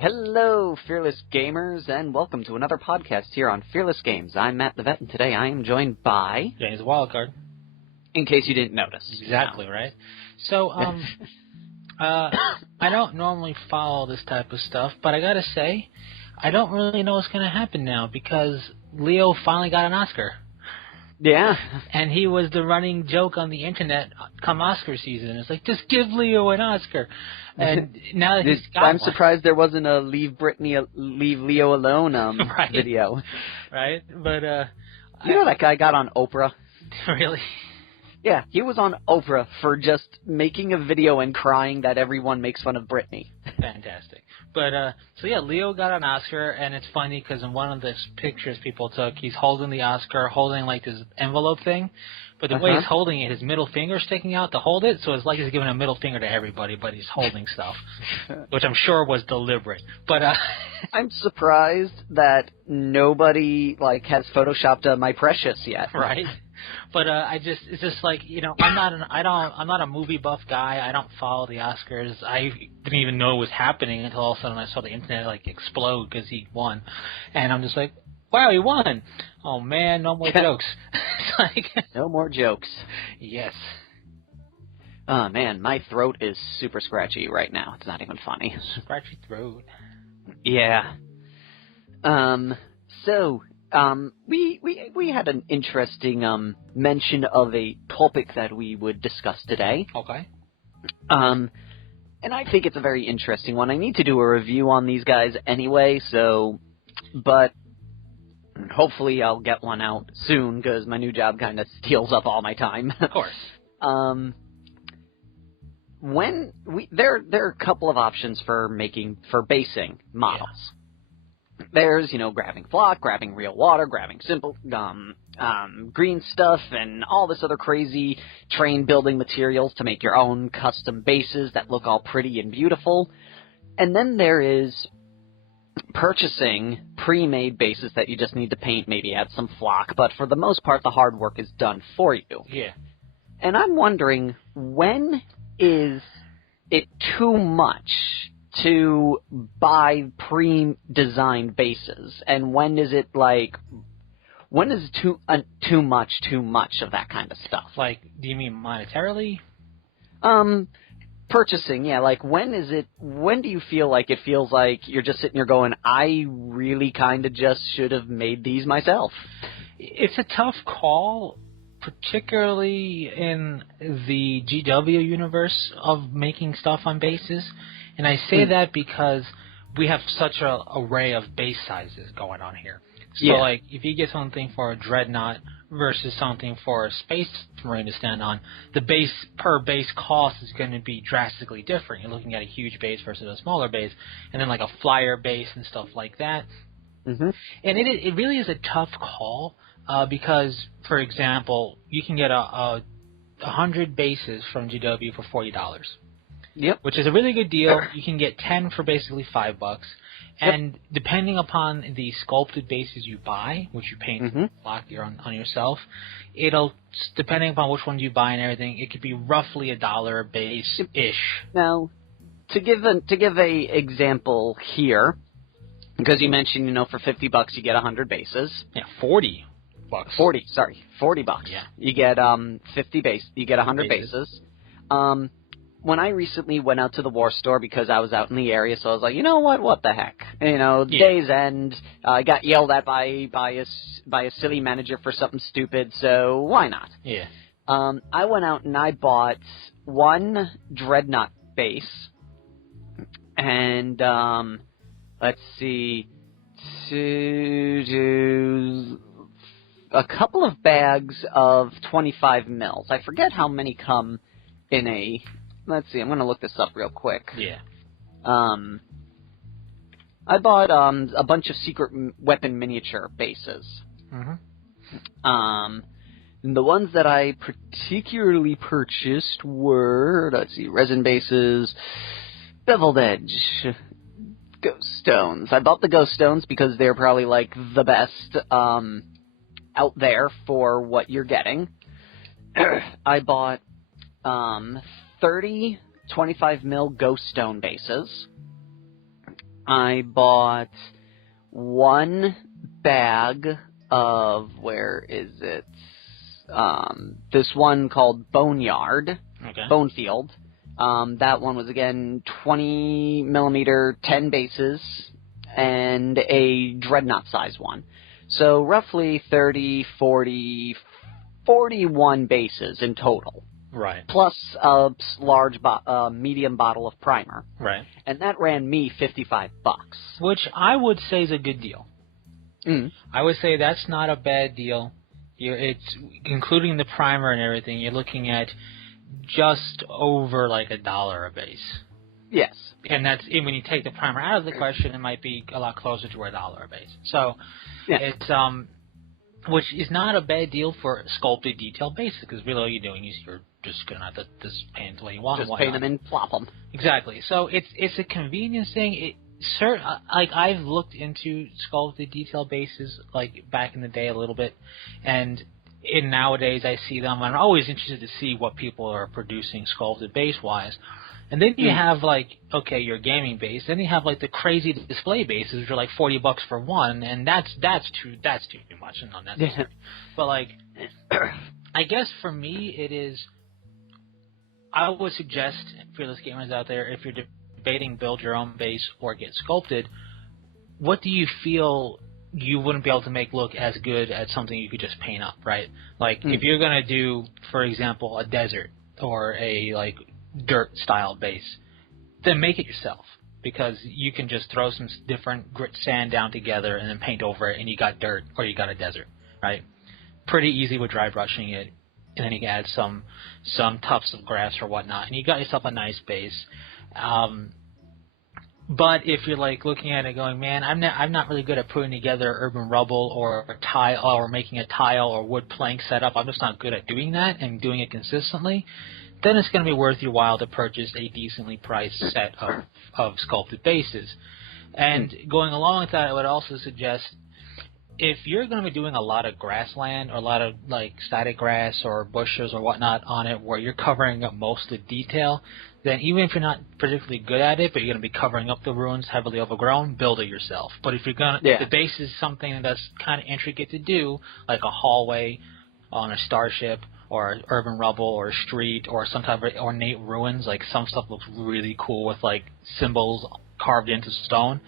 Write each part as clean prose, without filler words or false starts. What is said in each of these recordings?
Hello, Fearless Gamers, and welcome to another podcast here on Fearless Games. I'm Matt the Vet, and today I am joined by... James Wildcard. In case you didn't notice. Exactly, right? So, I don't normally follow this type of stuff, but I gotta say, I don't really know what's gonna happen now, because Leo finally got an Oscar. Yeah. And he was the running joke on the internet come Oscar season. It's like, just give Leo an Oscar. And now that he's got I'm surprised there wasn't a Leave Leo Alone right. video. Right? But, you know that guy got on Oprah? Really? Yeah, he was on Oprah for just making a video and crying that everyone makes fun of Britney. Fantastic. But, so yeah, Leo got an Oscar, and it's funny because in one of the pictures people took, he's holding the Oscar, holding like this envelope thing, but the way he's holding it, his middle finger's sticking out to hold it, so it's like he's giving a middle finger to everybody, but he's holding stuff, which I'm sure was deliberate. But, I'm surprised that nobody, has photoshopped My Precious yet. Right? But it's just like, I'm not a movie buff guy. I don't follow the Oscars. I didn't even know it was happening until all of a sudden I saw the internet explode because he won, and I'm just like, wow, he won! Oh man, no more jokes. No more jokes. Yes. Oh man, my throat is super scratchy right now. It's not even funny. Scratchy throat. Yeah. We had an interesting mention of a topic that we would discuss today. Okay. And I think it's a very interesting one. I need to do a review on these guys anyway, but hopefully I'll get one out soon because my new job kind of steals up all my time. Of course. There are a couple of options for basing models. Yeah. There's, grabbing flock, grabbing real water, grabbing simple green stuff, and all this other crazy train building materials to make your own custom bases that look all pretty and beautiful. And then there is purchasing pre-made bases that you just need to paint, maybe add some flock, but for the most part, the hard work is done for you. Yeah. And I'm wondering, when is it too much to buy pre-designed bases, and when is it too much of that kind of stuff? Do you mean monetarily? Purchasing, yeah. When do you feel like it feels like you're just sitting here going, I really kind of just should have made these myself? It's a tough call, particularly in the GW universe of making stuff on bases. And I say that because we have such an array of base sizes going on here. So, if you get something for a Dreadnought versus something for a Space Marine to stand on, the base per base cost is going to be drastically different. You're looking at a huge base versus a smaller base, and then a flyer base and stuff like that. Mm-hmm. And it really is a tough call because, for example, you can get 100 bases from GW for $40. Yep. Which is a really good deal. You can get 10 for basically $5. And depending upon the sculpted bases you buy, which you paint block on yourself, depending upon which ones you buy and everything, it could be roughly $1 a base-ish. Now, to give a example here, because you mentioned, for $50 you get 100 bases. Yeah, $40. $40 bucks. Yeah. You get 100 bases. When I recently went out to the war store because I was out in the area, so I was like, you know what the heck? Day's end, I got yelled at by a silly manager for something stupid, so why not? Yeah. I went out and I bought one Dreadnought base, and, let's see, a couple of bags of 25 mils. I forget how many come in a... Let's see, I'm going to look this up real quick. Yeah. I bought a bunch of secret weapon miniature bases. Mm-hmm. And the ones that I particularly purchased were, let's see, resin bases, beveled edge, ghost stones. I bought the ghost stones because they're probably the best out there for what you're getting. I bought 30 25 mil ghost stone bases. I bought one bag of, where is it? This one called Boneyard, Bonefield. That one was, again, 20 millimeter, 10 bases, and a Dreadnought size one. So roughly 30, 40, 41 bases in total. Right. Plus a large, medium bottle of primer. Right. And that ran me $55. Which I would say is a good deal. Mm. I would say that's not a bad deal. It's including the primer and everything. You're looking at just over like $1 a base. Yes. And that's when you take the primer out of the question, it might be a lot closer to $1 a base. So it's which is not a bad deal for sculpted detailed bases, because really all you're doing is you're just going to have to just paint the way you want. Just paint them and flop them. Exactly. So it's a convenience thing. Like I've looked into sculpted detail bases like back in the day a little bit, and nowadays I see them. I'm always interested to see what people are producing sculpted base wise. And then you have like, okay, your gaming base. Then you have like the crazy display bases, which are like $40 for one, and that's too much and unnecessary. But like, I guess for me it is. I would suggest, fearless gamers out there, if you're debating build your own base or get sculpted, what do you feel you wouldn't be able to make look as good as something you could just paint up, right? Like if you're gonna do, for example, a desert or a like dirt style base, then make it yourself, because you can just throw some different grit sand down together and then paint over it, and you got dirt or you got a desert, right? Pretty easy with dry brushing it, and then you can add some tufts of grass or whatnot, and you got yourself a nice base. But if you're like looking at it going, man, I'm not really good at putting together urban rubble or a tile or making a tile or wood plank setup, I'm just not good at doing that and doing it consistently, then it's going to be worth your while to purchase a decently priced set of sculpted bases. And going along with that, I would also suggest, if you're going to be doing a lot of grassland or a lot of like static grass or bushes or whatnot on it where you're covering up most of the detail, then even if you're not particularly good at it, but you're going to be covering up the ruins heavily overgrown, build it yourself. But if you're going to, if the base is something that's kind of intricate to do, like a hallway on a starship or urban rubble or a street or some type of ornate ruins, like some stuff looks really cool with like symbols carved into stone,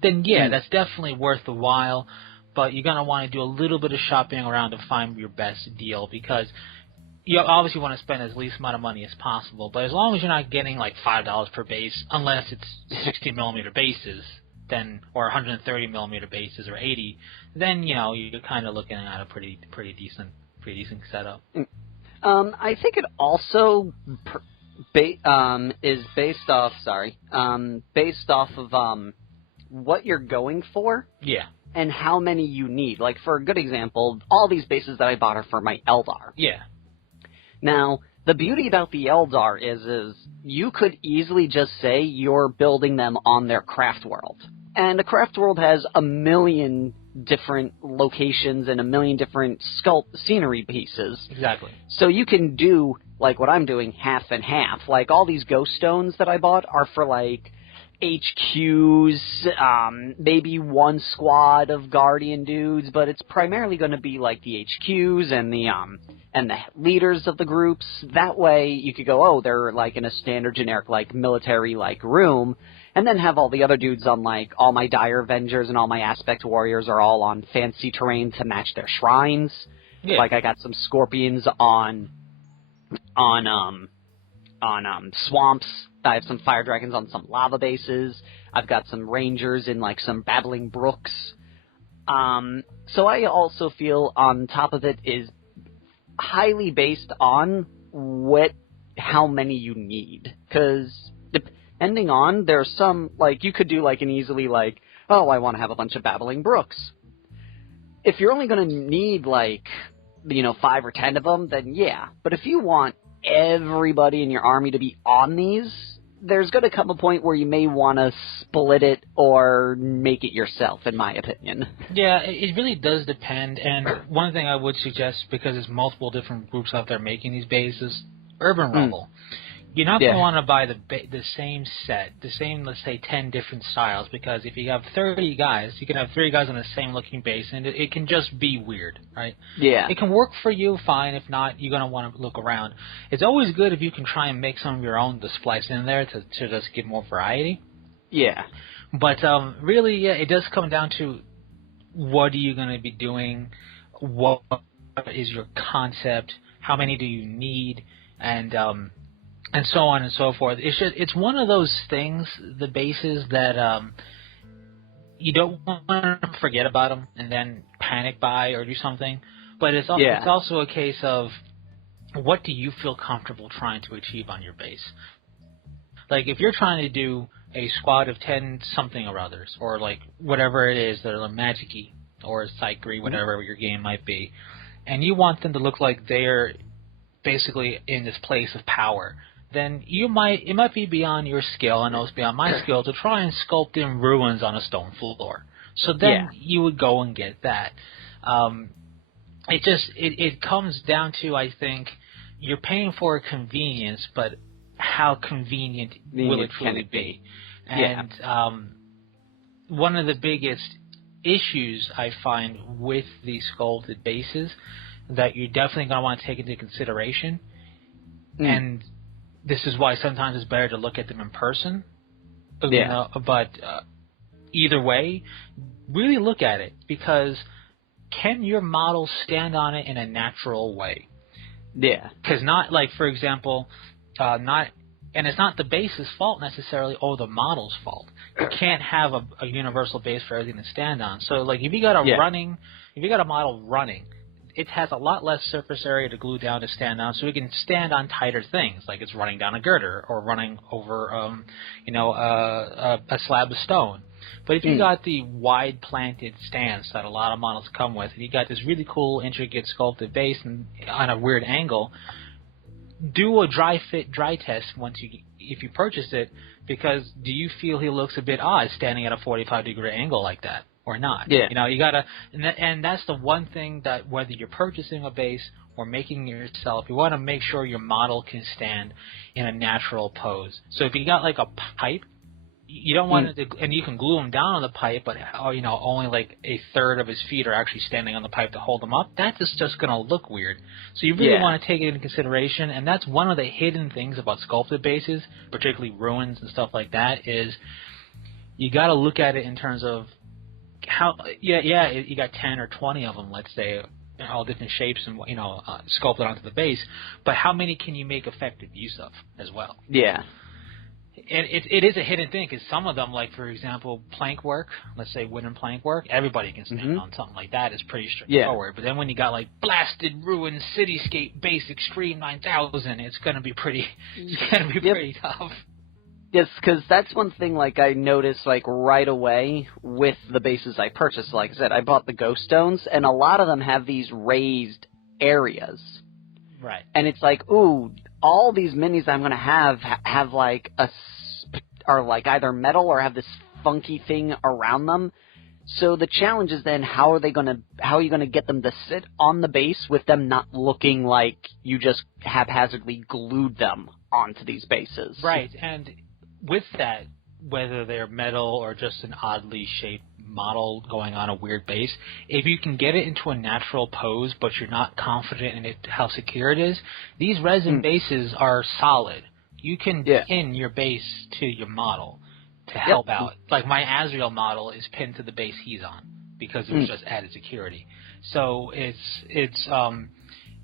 then that's definitely worth the while. But you're going to want to do a little bit of shopping around to find your best deal, because you obviously want to spend as least amount of money as possible. But as long as you're not getting like $5 per base, unless it's 60 millimeter bases, then, or 130 millimeter bases or 80, then you're kind of looking at a pretty decent setup. I think it also is based off of what you're going for. Yeah. And how many you need. Like, for a good example, all these bases that I bought are for my Eldar. Yeah. Now, the beauty about the Eldar is you could easily just say you're building them on their craft world. And a craft world has a million different locations and a million different scenery pieces. Exactly. So you can do, like what I'm doing, half and half. Like, all these ghost stones that I bought are for, like, HQs, maybe one squad of Guardian dudes, but it's primarily going to be like the HQs and the leaders of the groups. That way you could go, oh, they're like in a standard generic like military like room, and then have all the other dudes on like all my Dire Avengers and all my Aspect Warriors are all on fancy terrain to match their shrines. Yeah. Like I got some Scorpions on swamps. I have some fire dragons on some lava bases. I've got some rangers in like some babbling brooks. So I also feel on top of it is highly based on how many you need. Because depending on, there's some, like you could do like an easily like, oh, I want to have a bunch of babbling brooks. If you're only going to need like, 5 or 10 of them, then yeah. But if you want everybody in your army to be on these, there's going to come a point where you may want to split it or make it yourself, in my opinion. Yeah, it really does depend. And one thing I would suggest, because there's multiple different groups out there making these bases, urban rubble. You're not going to want to buy the same set, the same, let's say, 10 different styles, because if you have 30 guys, you can have 3 guys on the same looking base, and it can just be weird, right? Yeah. It can work for you, fine. If not, you're going to want to look around. It's always good if you can try and make some of your own to splice in there to just give more variety. Yeah. But really, yeah, it does come down to what are you going to be doing, what is your concept, how many do you need, and so on and so forth. It's one of those things, the bases, that you don't want to forget about them and then panic buy or do something. But it's also a case of what do you feel comfortable trying to achieve on your base. Like if you're trying to do a squad of 10 something or others, or like whatever it is, that are Magic-y or Psych-y, whatever your game might be, and you want them to look like they're basically in this place of power, then it might be beyond your skill, and it's beyond my skill, to try and sculpt in ruins on a stone floor. So then you would go and get that. It comes down to, I think, you're paying for a convenience, but how convenient will it truly be? And one of the biggest issues I find with these sculpted bases that you're definitely going to want to take into consideration, and this is why sometimes it's better to look at them in person. You know, but either way, really look at it, because can your model stand on it in a natural way? Yeah. Because not, like, for example, and it's not the base's fault necessarily, or the model's fault. You can't have a universal base for everything to stand on. So, like, if you got a model running, it has a lot less surface area to glue down to stand on, so it can stand on tighter things, like it's running down a girder or running over, a slab of stone. But if you got the wide planted stance that a lot of models come with, and you got this really cool, intricate, sculpted base on a weird angle, do a dry test if you purchase it, because do you feel he looks a bit odd standing at a 45-degree angle like that or not? Yeah. You know, you gotta, and that's the one thing that whether you're purchasing a base or making it yourself, you want to make sure your model can stand in a natural pose. So if you got like a pipe, you don't want it to, and you can glue him down on the pipe, but only like a third of his feet are actually standing on the pipe to hold him up. That is just going to look weird. So you really want to take it into consideration, and that's one of the hidden things about sculpted bases, particularly ruins and stuff like that, is you got to look at it in terms of how, you got 10 or 20 of them, let's say, in all different shapes and sculpted onto the base, but how many can you make effective use of as well? Yeah. And it is a hidden thing, because some of them, like, for example, plank work, let's say wooden plank work, everybody can stand on something like that. It's pretty straightforward. But then when you got, like, blasted, ruined, cityscape, base, extreme 9000, it's going to be pretty pretty tough. Yes, because that's one thing, like, I noticed, like, right away with the bases I purchased. Like I said, I bought the Ghost Stones, and a lot of them have these raised areas. Right. And it's like, ooh, all these minis I'm going to have like are like either metal or have this funky thing around them. So the challenge is then how are you going to get them to sit on the base with them not looking like you just haphazardly glued them onto these bases? Right. And with that, whether they're metal or just an oddly shaped model going on a weird base, if you can get it into a natural pose but you're not confident in how secure it is, these resin bases are solid. You can pin your base to your model to help out. Like my Azrael model is pinned to the base he's on because it was just added security. So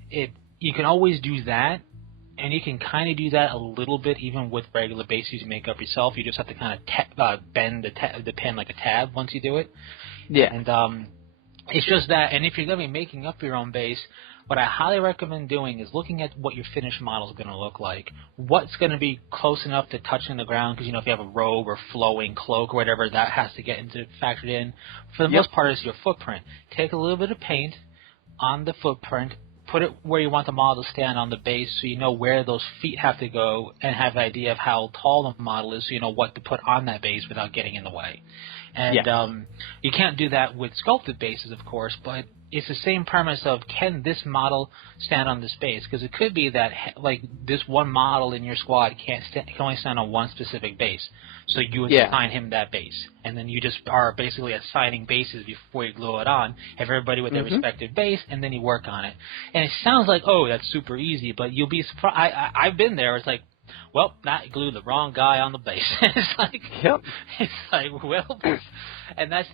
you can always do that. And you can kind of do that a little bit even with regular bases you make up yourself. You just have to kind of bend the pin like a tab once you do it. Yeah. And it's just that. And if you're going to be making up your own base, what I highly recommend doing is looking at what your finished model is going to look like. What's going to be close enough to touching the ground, because, if you have a robe or flowing cloak or whatever, that has to get factored in. For the most part, it's your footprint. Take a little bit of paint on the footprint, put it where you want the model to stand on the base so you know where those feet have to go and have an idea of how tall the model is so you know what to put on that base without getting in the way. And you can't do that with sculpted bases, of course, but it's the same premise of, can this model stand on this base? Because it could be that like this one model in your squad can only stand on one specific base, so you would assign him that base, and then you just are basically assigning bases before you glue it on. Have everybody with their respective base, and then you work on it. And it sounds like, oh, that's super easy, but you'll be surprised. I've been there. It's like, well, not glue the wrong guy on the base. It's like, it's like, well, and that's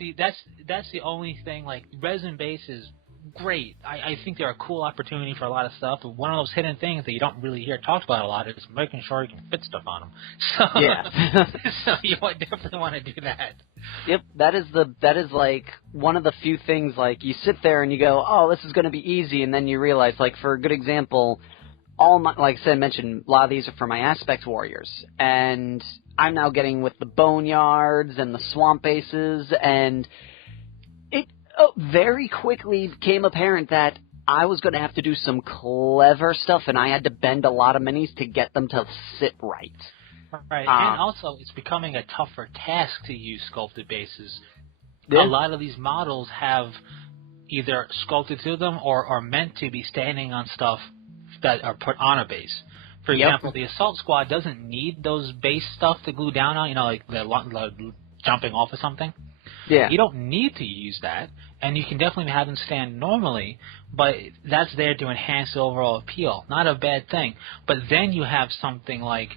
the only thing. Like, resin bases, great. I think they're a cool opportunity for a lot of stuff. But one of those hidden things that you don't really hear talked about a lot is making sure you can fit stuff on them. So, so you definitely want to do that. Yep, that is like one of the few things. Like, you sit there and you go, oh, this is going to be easy, and then you realize, like, for a good example, like I mentioned, a lot of these are for my aspect warriors, and I'm now getting with the boneyards and the swamp bases, and it very quickly became apparent that I was going to have to do some clever stuff, and I had to bend a lot of minis to get them to sit right. Right, and also it's becoming a tougher task to use sculpted bases. Yeah. A lot of these models have either sculpted to them or are meant to be standing on stuff that are put on a base. For example, the assault squad doesn't need those base stuff to glue down on, like the jumping off of something. Yeah. You don't need to use that, and you can definitely have them stand normally, but that's there to enhance the overall appeal. Not a bad thing. But then you have something like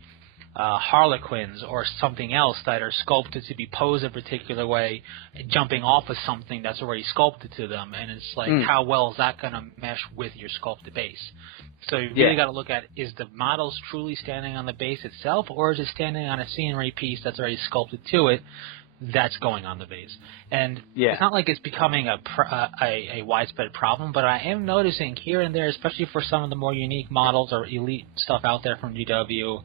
Harlequins or something else that are sculpted to be posed a particular way, jumping off of something that's already sculpted to them, and it's like, how well is that going to mesh with your sculpted base? So you really got to look at, is the models truly standing on the base itself, or is it standing on a scenery piece that's already sculpted to it that's going on the base? And it's not like it's becoming a widespread problem, but I am noticing here and there, especially for some of the more unique models or elite stuff out there from GW,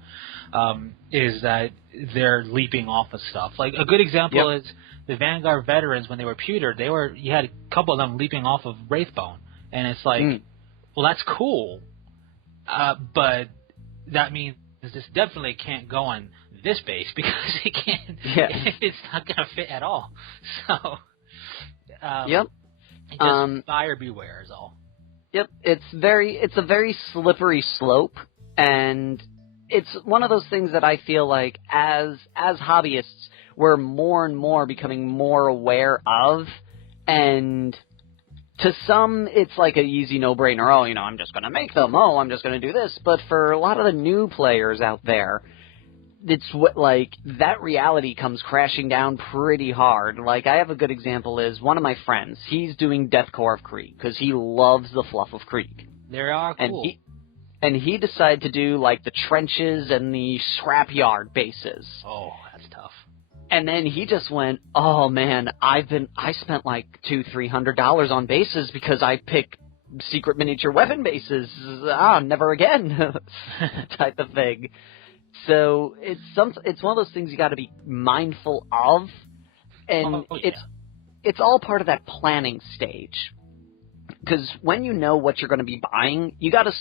is that they're leaping off of stuff. Like, a good example is the Vanguard veterans. When they were pewtered, you had a couple of them leaping off of Wraithbone, and it's like, well, that's cool, but that means this definitely can't go on this base because it can't. It's not going to fit at all. So, just buyer beware is all. Yep, it's a very slippery slope, and it's one of those things that I feel like as hobbyists, we're more and more becoming more aware of, and to some, it's like an easy no-brainer. Oh, I'm just going to make them. Oh, I'm just going to do this. But for a lot of the new players out there, it's like that reality comes crashing down pretty hard. Like, I have a good example is one of my friends. He's doing Deathcore of Krieg because he loves the fluff of Krieg. They are cool. And he decided to do, like, the trenches and the scrapyard bases. Oh, that's tough. And then he just went, oh, man, I spent like $200-300 on bases because I picked secret miniature weapon bases. Never again type of thing. So it's one of those things you got to be mindful of, and it's all part of that planning stage. Because when you know what you're going to be buying, you got to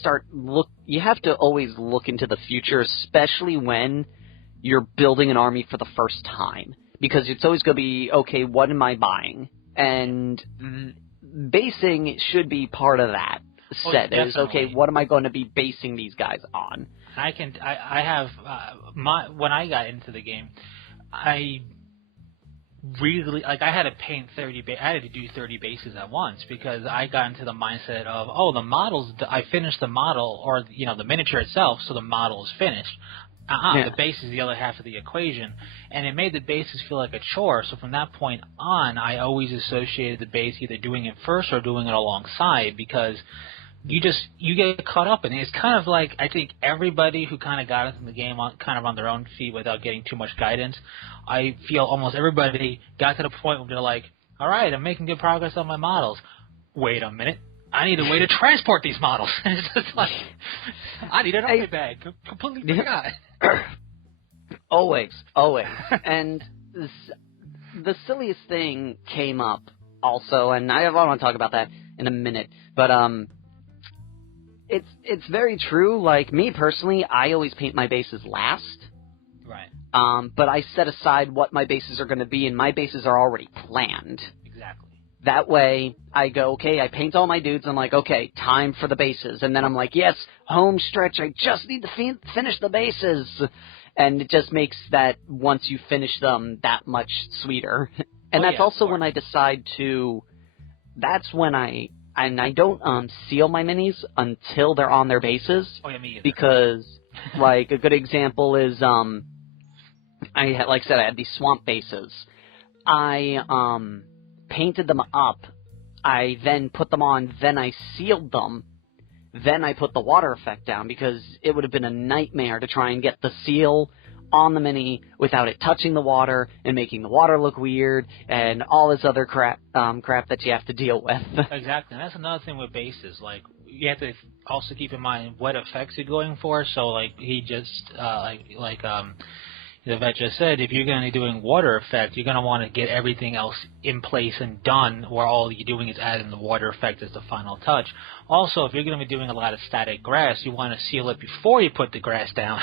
you have to always look into the future, especially when you're building an army for the first time. Because it's always going to be, okay, what am I buying? And basing should be part of that set. Is, okay, what am I going to be basing these guys on? I have when I got into the game, I really, like, I had to paint 30 I had to do 30 bases at once because I got into the mindset of, the models, I finished the model, or the miniature itself, so the model is finished. The base is the other half of the equation, and it made the bases feel like a chore. So from that point on, I always associated the base either doing it first or doing it alongside, because you get caught up in it. It's kind of like, I think everybody who kind of got into the game kind of on their own feet without getting too much guidance, I feel almost everybody got to the point where they're like, all right, I'm making good progress on my models. Wait a minute. I need a way to transport these models. It's just like, I need an army bag. Completely forgot. Always. And the silliest thing came up also, and I want to talk about that in a minute, but it's very true. Like, me personally, I always paint my bases last. Right. But I set aside what my bases are going to be, and my bases are already planned. Exactly. That way, I go, okay, I paint all my dudes. I'm like, okay, time for the bases. And then I'm like, yes, home stretch. I just need to finish the bases. And it just makes that, once you finish them, that much sweeter. And that's also when I decide to, that's when I don't seal my minis until they're on their bases. Oh, yeah, me either. Because, like, a good example is, like I said, I had these swamp bases. I painted them up. I then put them on. Then I sealed them. Then I put the water effect down because it would have been a nightmare to try and get the seal on the mini without it touching the water and making the water look weird and all this other crap that you have to deal with. Exactly, and that's another thing with bases. Like, you have to also keep in mind what effects you're going for. So, like, he just the vet just said, if you're going to be doing water effect, you're going to want to get everything else in place and done, where all you're doing is adding the water effect as the final touch. Also, if you're going to be doing a lot of static grass, you want to seal it before you put the grass down.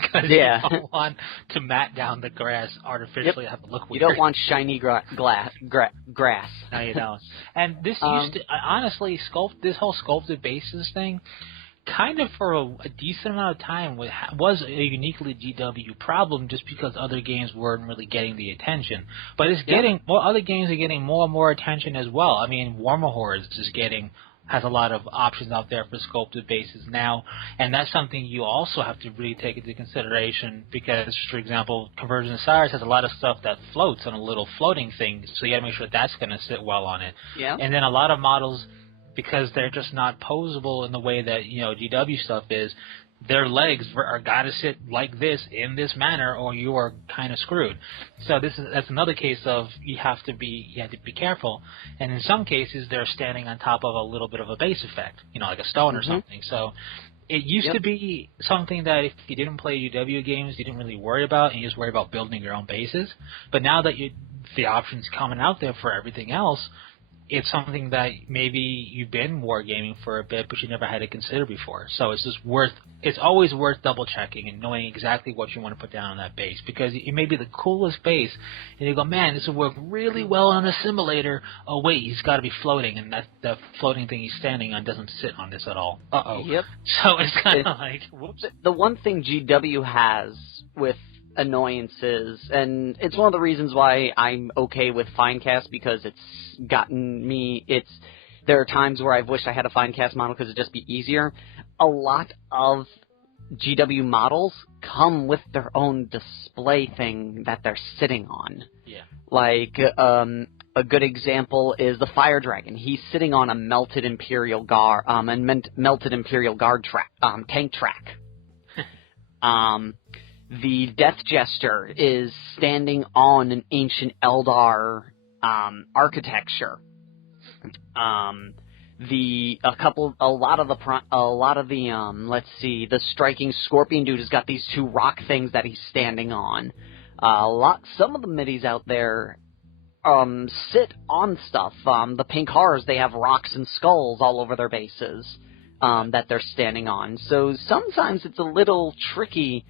Because you don't want to mat down the grass artificially have to look weird. You don't want shiny grass. No, you don't. And this used to, honestly, this whole sculpted bases thing, kind of for a decent amount of time was a uniquely GW problem, just because other games weren't really getting the attention. But it's getting, other games are getting more and more attention as well. I mean, Warma Hordes has a lot of options out there for sculpted bases now, and that's something you also have to really take into consideration, because, for example, Conversion of Cyrus has a lot of stuff that floats on a little floating thing, so you got to make sure that's going to sit well on it. Yeah. And then a lot of models, because they're just not posable in the way that, GW stuff is, their legs are got to sit like this in this manner, or you are kind of screwed. So that's another case of you have to be careful. And in some cases, they're standing on top of a little bit of a base effect, like a stone or something. So it used to be something that if you didn't play UW games, you didn't really worry about, and you just worry about building your own bases. But now that the option's coming out there for everything else, it's something that maybe you've been wargaming for a bit, but you never had to consider before. So it's always worth double checking and knowing exactly what you want to put down on that base, because it may be the coolest base, and you go, man, this will work really well on a simulator. Oh wait, he's got to be floating, and the floating thing he's standing on doesn't sit on this at all. Yep. So it's kind of like, whoops. The one thing GW has with annoyances, and it's one of the reasons why I'm okay with Finecast, because it's gotten me, there are times where I've wished I had a Finecast model because it'd just be easier. A lot of GW models come with their own display thing that they're sitting on. Yeah. Like, a good example is the Fire Dragon. He's sitting on a melted Imperial Guard, tank track. The Death Jester is letting ancient Eldar architecture. The striking Scorpion dude has got these two rock things that he's standing on. Some of the middies out there sit on stuff. The Pink Horrors, they have rocks and skulls all over their bases that they're standing on. So sometimes it's a little tricky.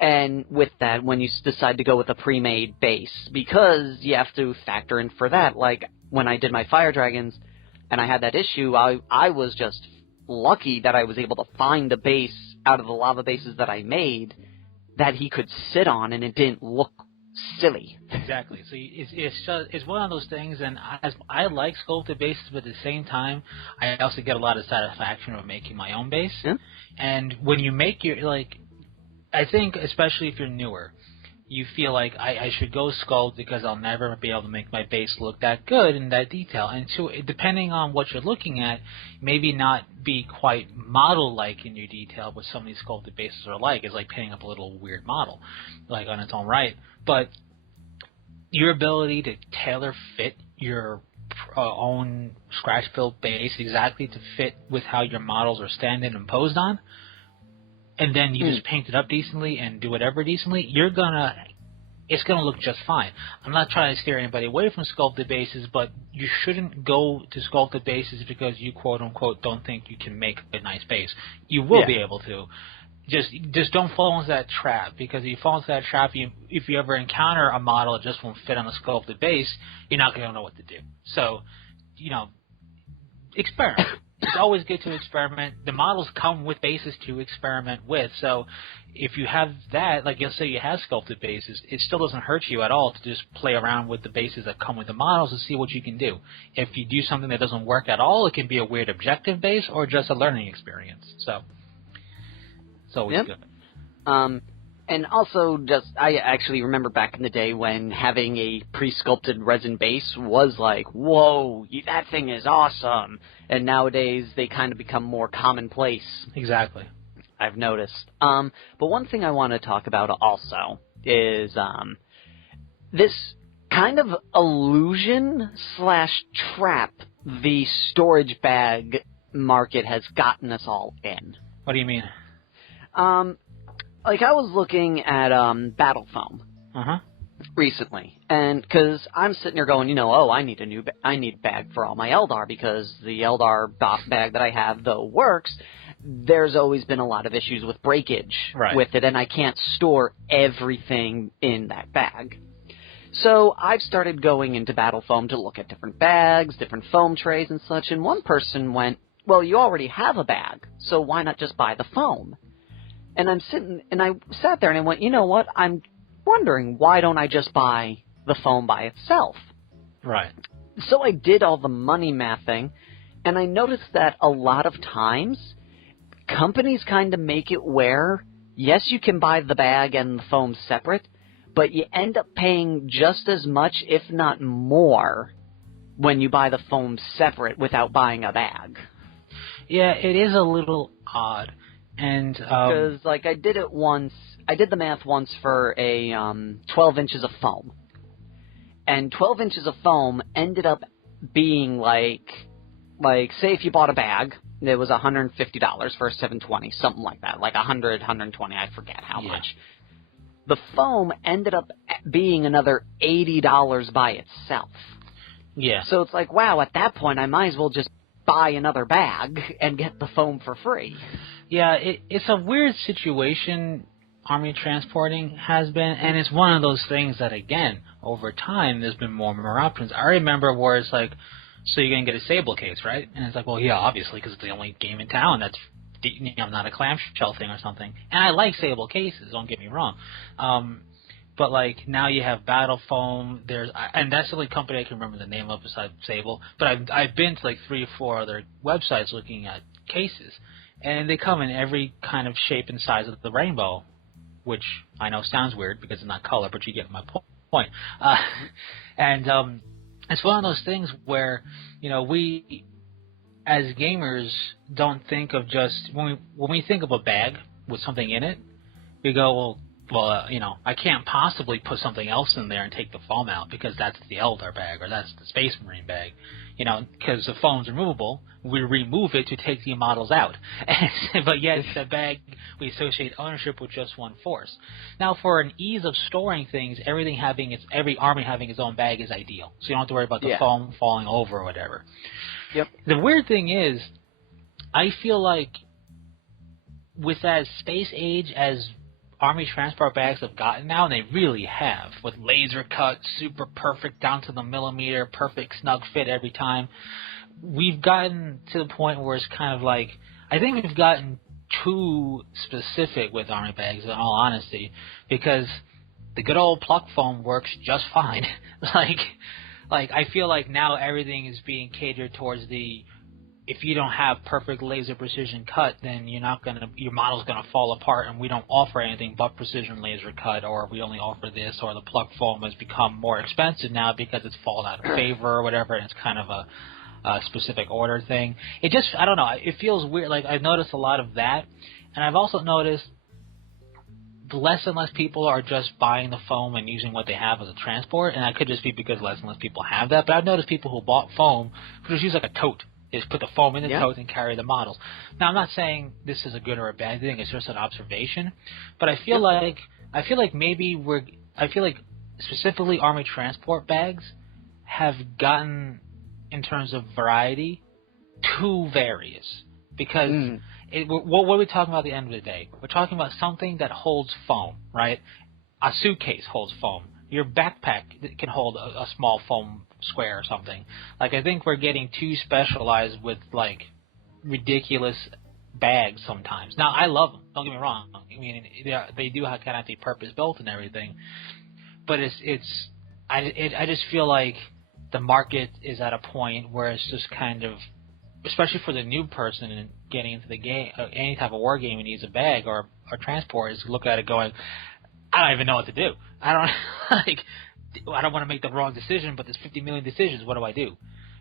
And with that, when you decide to go with a pre-made base, because you have to factor in for that. Like, when I did my Fire Dragons, and I had that issue, I was just lucky that I was able to find a base out of the lava bases that I made that he could sit on, and it didn't look silly. Exactly. So it's one of those things, and I like sculpted bases, but at the same time, I also get a lot of satisfaction of making my own base. Yeah. And when you make I think, especially if you're newer, you feel like I should go sculpt because I'll never be able to make my base look that good in that detail. And so, depending on what you're looking at, maybe not be quite model-like in your detail, what some of these sculpted bases are like. It's like painting up a little weird model, like on its own right. But your ability to tailor fit your own scratch-built base exactly to fit with how your models are standing and posed on, and then you just paint it up decently and do whatever decently, it's gonna look just fine. I'm not trying to steer anybody away from sculpted bases, but you shouldn't go to sculpted bases because you quote unquote don't think you can make a nice base. You will be able to. Just don't fall into that trap, because if you fall into that trap, if you ever encounter a model that just won't fit on a sculpted base, you're not gonna know what to do. So experiment. It's always good to experiment. The models come with bases to experiment with. So if you have that, like you'll say you have sculpted bases, it still doesn't hurt you at all to just play around with the bases that come with the models and see what you can do. If you do something that doesn't work at all, it can be a weird objective base or just a learning experience. So it's always good. And also, I actually remember back in the day when having a pre-sculpted resin base was like, whoa, that thing is awesome. And nowadays, they kind of become more commonplace. Exactly. I've noticed. But one thing I want to talk about also is this kind of illusion/trap the storage bag market has gotten us all in. What do you mean? Like, I was looking at Battle Foam recently, and because I'm sitting there going, I need a bag for all my Eldar, because the Eldar bag that I have, though, works. There's always been a lot of issues with breakage with it, and I can't store everything in that bag. So I've started going into Battle Foam to look at different bags, different foam trays and such, and one person went, well, you already have a bag, so why not just buy the foam? And I sat there and I went, you know what? I'm wondering, why don't I just buy the foam by itself? Right. So I did all the money mathing, and I noticed that a lot of times, companies kind of make it where, yes, you can buy the bag and the foam separate, but you end up paying just as much, if not more, when you buy the foam separate without buying a bag. Yeah, it is a little odd. And because, like, I did the math once for a 12 inches of foam. And 12 inches of foam ended up being like, say if you bought a bag, it was $150 for a 720, something like that, like 100, 120, I forget how much. The foam ended up being another $80 by itself. Yeah. So it's like, wow, at that point I might as well just buy another bag and get the foam for free. Yeah, it's a weird situation Army transporting has been, and it's one of those things that, again, over time, there's been more and more options. I remember where it's like, so you're going to get a Sable case, right? And it's like, well, yeah, obviously, because it's the only game in town that's not a clamshell thing or something. And I like Sable cases, don't get me wrong. But, like, now you have Battle Foam, and that's the only company I can remember the name of besides Sable. But I've been to, like, 3 or 4 other websites looking at cases. And they come in every kind of shape and size of the rainbow, which I know sounds weird because it's not color, but you get my point. It's one of those things where, we as gamers don't think of just when we think of a bag with something in it, we go, I can't possibly put something else in there and take the foam out because that's the Eldar bag or that's the Space Marine bag, because the foam's removable. We remove it to take the models out. But yet it's a bag we associate ownership with just one force. Now, for an ease of storing things, every army having its own bag is ideal. So you don't have to worry about the foam falling over or whatever. Yep. The weird thing is, I feel like with as space age as Army transport bags have gotten now, and they really have, with laser cut, super perfect, down to the millimeter, perfect snug fit every time. We've gotten to the point where it's kind of like, I think we've gotten too specific with Army bags, in all honesty, because the good old pluck foam works just fine. Like I feel like now everything is being catered towards if you don't have perfect laser precision cut, then your model's gonna fall apart, and we don't offer anything but precision laser cut, or we only offer this, or the pluck foam has become more expensive now because it's fallen out of favor or whatever, and it's kind of a specific order thing. It just, I don't know, it feels weird. Like, I've noticed a lot of that, and I've also noticed less and less people are just buying the foam and using what they have as a transport, and that could just be because less and less people have that, but I've noticed people who bought foam who just use like a tote. They just put the foam in the tote and carry the models. Now, I'm not saying this is a good or a bad thing, it's just an observation, but I feel like specifically Army transport bags have gotten, in terms of variety, too various. Because what are we talking about at the end of the day? We're talking about something that holds foam, right? A suitcase holds foam. your backpack can hold a small foam square or something. Like, I think we're getting too specialized with, like, ridiculous bags sometimes. Now, I love them. Don't get me wrong. I mean, they do have kind of be purpose-built and everything. But I just feel like the market is at a point where it's just kind of, especially for the new person and getting into the game, any type of war game and needs a bag or transport, is look at it going, I don't even know what to do. I don't want to make the wrong decision, but there's 50 million decisions. What do I do?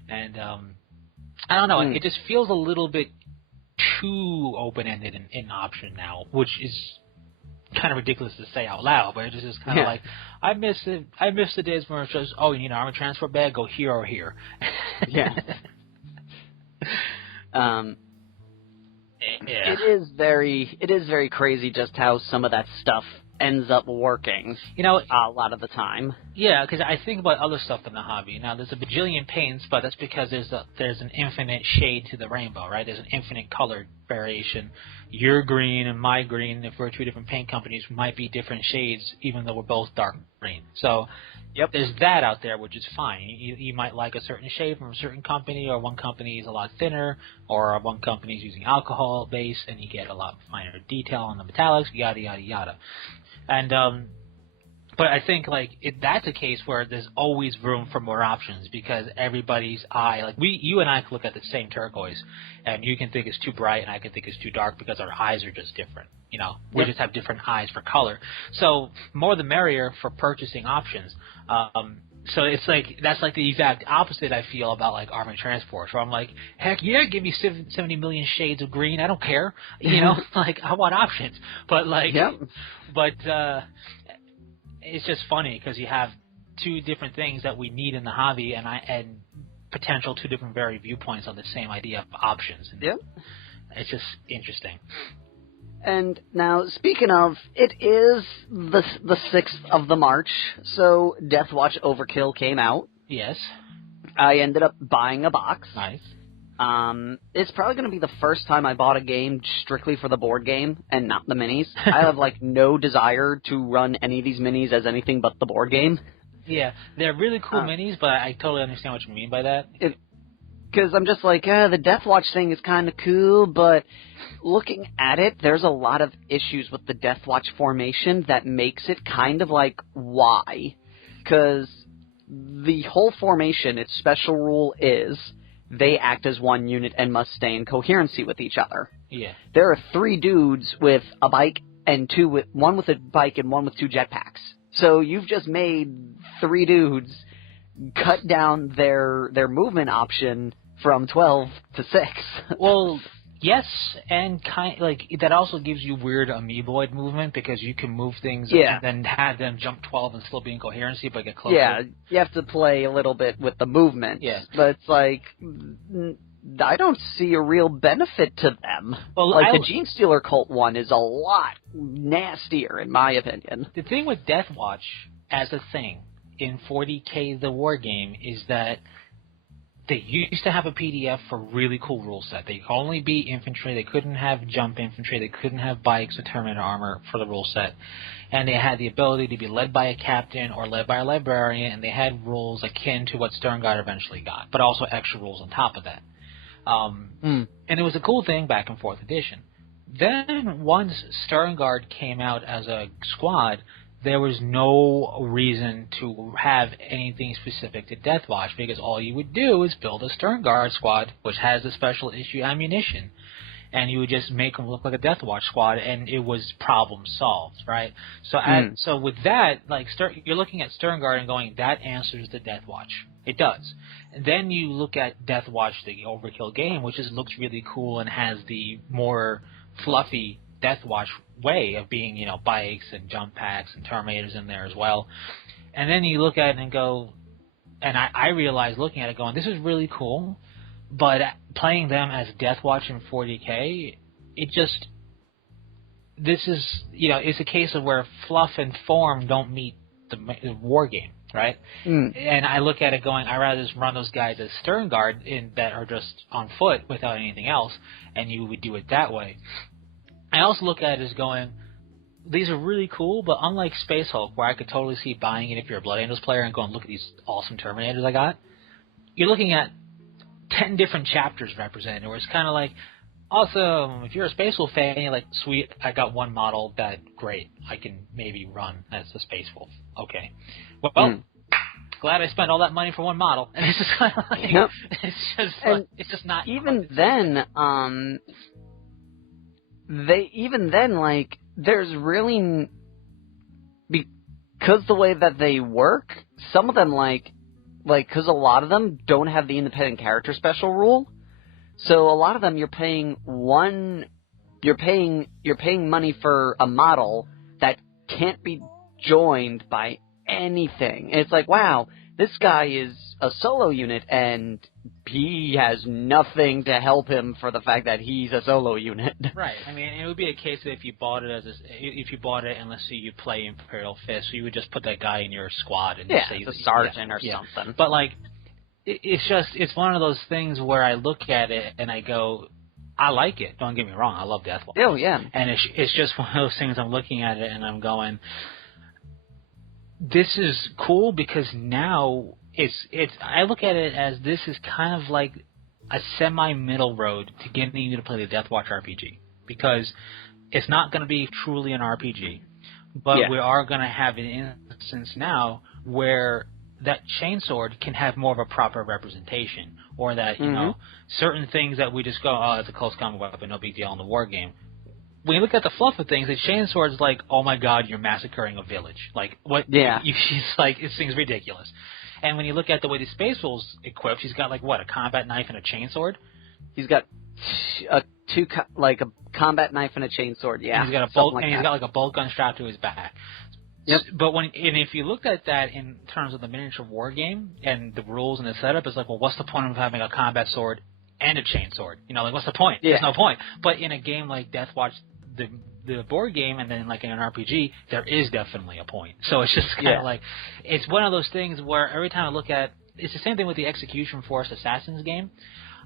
And I don't know. It just feels a little bit too open-ended in option now, which is kind of ridiculous to say out loud, but it's just kind of like, I miss the days where it's just, oh, you need an armor transport bag, go here or here. Yeah. It is very crazy just how some of that stuff ends up working, a lot of the time. Yeah, because I think about other stuff in the hobby. Now, there's a bajillion paints, but that's because there's an infinite shade to the rainbow, right? There's an infinite color variation. Your green and my green, if we're two different paint companies, might be different shades, even though we're both dark green. So, there's that out there, which is fine. You might like a certain shade from a certain company, or one company is a lot thinner, or one company is using alcohol base, and you get a lot finer detail on the metallics, yada, yada, yada. And, but I think, like, that's a case where there's always room for more options, because everybody's eye, like, you and I can look at the same turquoise, and you can think it's too bright, and I can think it's too dark, because our eyes are just different, We just have different eyes for color. So, more the merrier for purchasing options. So it's like, that's like the exact opposite I feel about, like, army transport. So I'm like, heck yeah, give me 70 million shades of green. I don't care. Like, I want options. But, like, it's just funny because you have two different things that we need in the hobby and potential two different very viewpoints on the same idea of options. And it's just interesting. And now, speaking of, it is the 6th of the March, so Deathwatch Overkill came out. Yes. I ended up buying a box. Nice. It's probably going to be the first time I bought a game strictly for the board game and not the minis. I have, like, no desire to run any of these minis as anything but the board game. Yeah, they're really cool minis, but I totally understand what you mean by that. Because I'm just like, the Deathwatch thing is kind of cool, but looking at it, there's a lot of issues with the Deathwatch formation that makes it kind of like, why? Because the whole formation, its special rule is they act as one unit and must stay in coherency with each other. Yeah. There are 3 dudes with a bike and one with a bike and one with 2 jetpacks. So you've just made 3 dudes cut down their movement option from 12 to 6. Well, yes, and that also gives you weird amoeboid movement because you can move things and then have them jump 12 and still be in coherency but get closer. Yeah, you have to play a little bit with the movement. Yeah. But it's like, I don't see a real benefit to them. Well, the Gene Stealer Cult one is a lot nastier, in my opinion. The thing with Deathwatch as a thing in 40K the War Game is that they used to have a PDF for really cool rule set. They could only be infantry. They couldn't have jump infantry. They couldn't have bikes or Terminator armor for the rule set. And they had the ability to be led by a captain or led by a librarian, and they had rules akin to what Sternguard eventually got, but also extra rules on top of that. And it was a cool thing back in 4th edition. Then once Sternguard came out as a squad, there was no reason to have anything specific to Deathwatch because all you would do is build a Sternguard squad, which has the special issue ammunition, and you would just make them look like a Deathwatch squad, and it was problem solved, right? So, so with that, like you're looking at Sternguard and going, that answers the Deathwatch. It does. And then you look at Deathwatch, the Overkill game, which looks really cool and has the more fluffy Deathwatch way of being, bikes and jump packs and Terminators in there as well. And then you look at it and go, and I realized looking at it going, this is really cool, but playing them as Deathwatch in 40K, this is, it's a case of where fluff and form don't meet the war game, right? And I look at it going, I'd rather just run those guys as Sternguard that are just on foot without anything else, and you would do it that way. I also look at it as going, these are really cool, but unlike Space Hulk, where I could totally see buying it if you're a Blood Angels player and going, look at these awesome Terminators I got, you're looking at 10 different chapters represented, where it's kind of like, awesome, if you're a Space Wolf fan, you're like, sweet, I got one model that, great, I can maybe run as a Space Wolf. Okay. Well, glad I spent all that money for one model. And it's just kind of like, it's just not. Even then, there's really, because the way that they work, some of them because a lot of them don't have the independent character special rule. So a lot of them you're paying money for a model that can't be joined by anything. And it's like, wow, this guy is a solo unit and he has nothing to help him for the fact that he's a solo unit. Right. I mean, it would be a case that if you bought it and let's say you play Imperial Fist, so you would just put that guy in your squad and say a sergeant or something. But it's one of those things where I look at it and I go, I like it. Don't get me wrong. I love Deathwatch. Oh yeah. And it's just one of those things. I'm looking at it and I'm going, this is cool because now I look at it as this is kind of like a semi-middle road to getting you to play the Deathwatch RPG, because it's not going to be truly an RPG, but we are going to have an instance now where that chainsword can have more of a proper representation, or that, you know, certain things that we just go, oh, it's a close combat weapon, no big deal in the war game. When you look at the fluff of things, the chainsword's like, oh my god, you're massacring a village. Like, what? Yeah. She's like, this thing's ridiculous. And when you look at the way the Space Wolf's equipped, he's got, like, what, a combat knife and a chainsword? He's got a combat knife and a chainsword, yeah. And he's got a bolt, he's got, like, a bolt gun strapped to his back. Yep. But if you looked at that in terms of the miniature war game and the rules and the setup, it's like, well, what's the point of having a combat sword and a chainsword? You know, like, what's the point? Yeah. There's no point. But in a game like Deathwatch, the board game, and then like in an RPG, there is definitely a point. So it's just kind of like, it's one of those things where every time I look at, it's the same thing with the Execution Force Assassins game.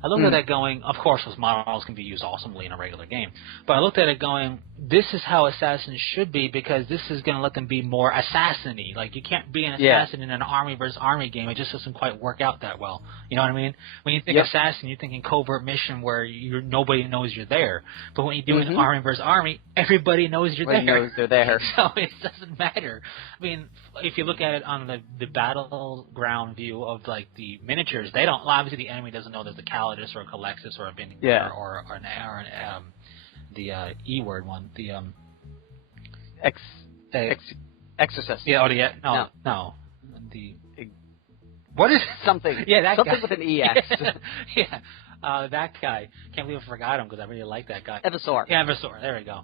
I looked at that going, of course those models can be used awesomely in a regular game, but I looked at it going, this is how assassins should be, because this is going to let them be more assassin-y. Like, you can't be an assassin in an army versus army game. It just doesn't quite work out that well. You know what I mean? When you think assassin, you're thinking covert mission where nobody knows you're there. But when you do an army versus army, everybody knows you're there. Everybody knows they're there. So it doesn't matter. I mean, if you look at it on the battleground view of, like, the miniatures, they don't, obviously the enemy doesn't know there's a Calidus or a Calexis or a Binding or the E word one, the Exorcist. Yeah, no. The what is something? Yeah, that something guy. with an EX. That guy. Can't believe I forgot him because I really like that guy. Evisor. Yeah, Evisor. There we go.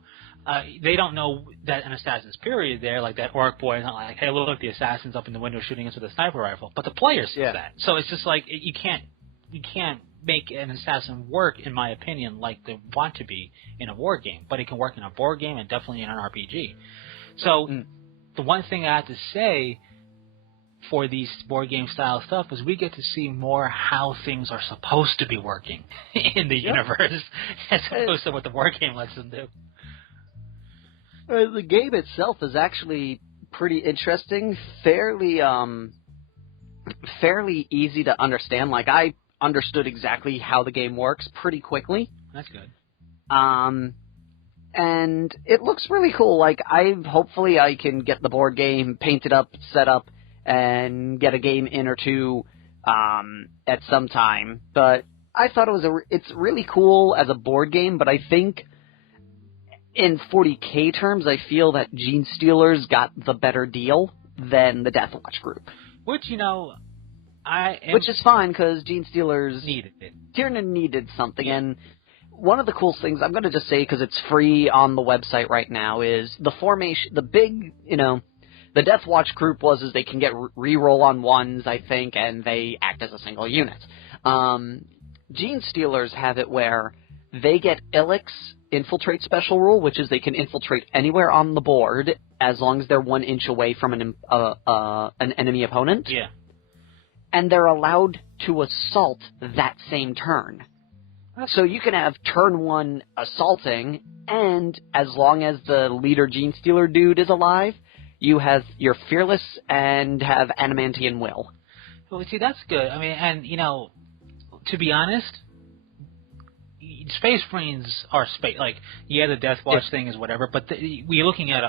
They don't know that an assassin's period there, like that orc boy is not like, hey, look, the assassin's up in the window shooting us with a sniper rifle. But the player sees that. So it's just like, you can't make an assassin work, in my opinion, like they want to be in a war game. But it can work in a board game and definitely in an RPG. So the one thing I have to say for these board game style stuff is we get to see more how things are supposed to be working in the universe as opposed to what the board game lets them do. The game itself is actually pretty interesting, fairly easy to understand. Like, I understood exactly how the game works pretty quickly. That's good. And it looks really cool. Like, hopefully I can get the board game painted up, set up, and get a game in or two at some time. But I thought it's really cool as a board game, but I think in 40K terms, I feel that Gene Stealers got the better deal than the Deathwatch group. Which, you know, which is fine, because Gene Stealers needed it. Tiernan needed something, and one of the cool things, I'm going to just say because it's free on the website right now, is the formation, the big, the Deathwatch group is they can get reroll on ones, I think, and they act as a single unit. Gene Stealers have it where they get Illick's infiltrate special rule, which is they can infiltrate anywhere on the board as long as they're 1 inch away from an enemy opponent. Yeah. And they're allowed to assault that same turn. So you can have turn 1 assaulting, and as long as the leader Gene Stealer dude is alive, you're fearless and have adamantian will. Well, see, that's good. I mean, and, to be honest, Space Marines are the Death Watch thing is whatever, but we're looking at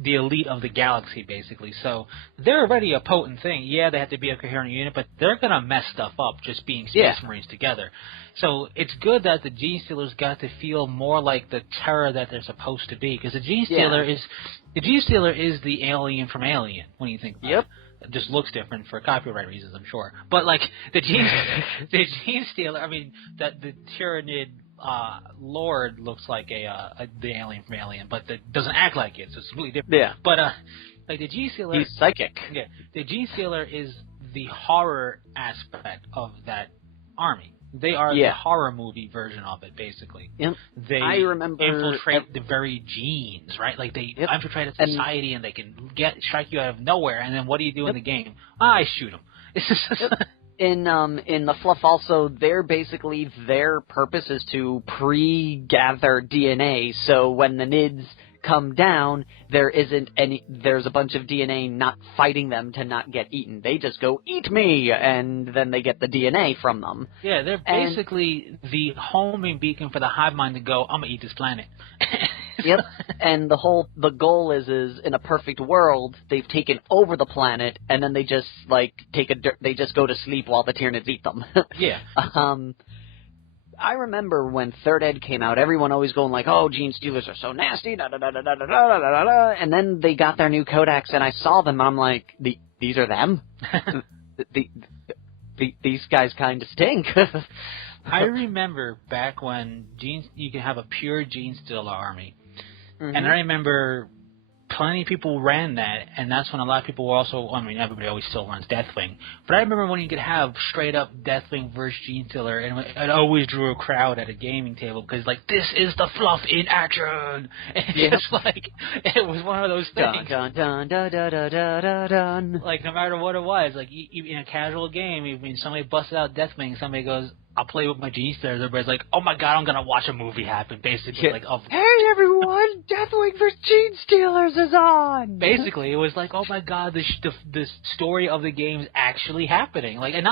the elite of the galaxy, basically. So they're already a potent thing. Yeah, they have to be a coherent unit, but they're going to mess stuff up just being Space Marines together. So it's good that the Gene Stealers got to feel more like the terror that they're supposed to be, because the Gene Stealer is the alien from Alien, when you think about it. It just looks different for copyright reasons, I'm sure. But the Gene Stealer, I mean, the Tyranid Lord looks like the alien from Alien, but that doesn't act like it, so it's completely different. Yeah. But the Gene Stealer, he's psychic. Yeah, the Gene Stealer is the horror aspect of that army. They are the horror movie version of it, basically. Yep. They infiltrate the very genes, right? They infiltrate a society and they can strike you out of nowhere. And then what do you do in the game? I shoot them. In the fluff also, their purpose is to pre-gather DNA, so when the NIDs come down, there's a bunch of DNA not fighting them to not get eaten. They just go, eat me, and then they get the DNA from them. Yeah, they're basically the homing beacon for the hive mind to go, I'm gonna eat this planet. Yep. And the goal is in a perfect world, they've taken over the planet, and then they just they just go to sleep while the Tyranids eat them. Yeah. I remember when Third Ed came out, everyone always going like, "Oh, Gene Stealers are so nasty," da da da da da da da da da. And then they got their new codex, and I saw them, and I'm like, "These are them? These guys kind of stink." I remember back when you could have a pure Gene Stealer army, and I remember plenty of people ran that, and that's when a lot of people were also, I mean, everybody always still runs Deathwing, but I remember when you could have straight up Deathwing versus Gene Stealer, and it always drew a crowd at a gaming table, because this is the fluff in action, and it's it was one of those things. Dun, dun, dun, dun, dun, dun, dun, dun. No matter what it was, in a casual game, when somebody busted out Deathwing, somebody goes, I'll play with my Gene Stealers. Everybody's like, oh my god, I'm going to watch a movie happen, basically. Hey everyone, Deathwing vs. Gene Stealers is on! Basically, it was oh my god, the story of the game is actually happening. And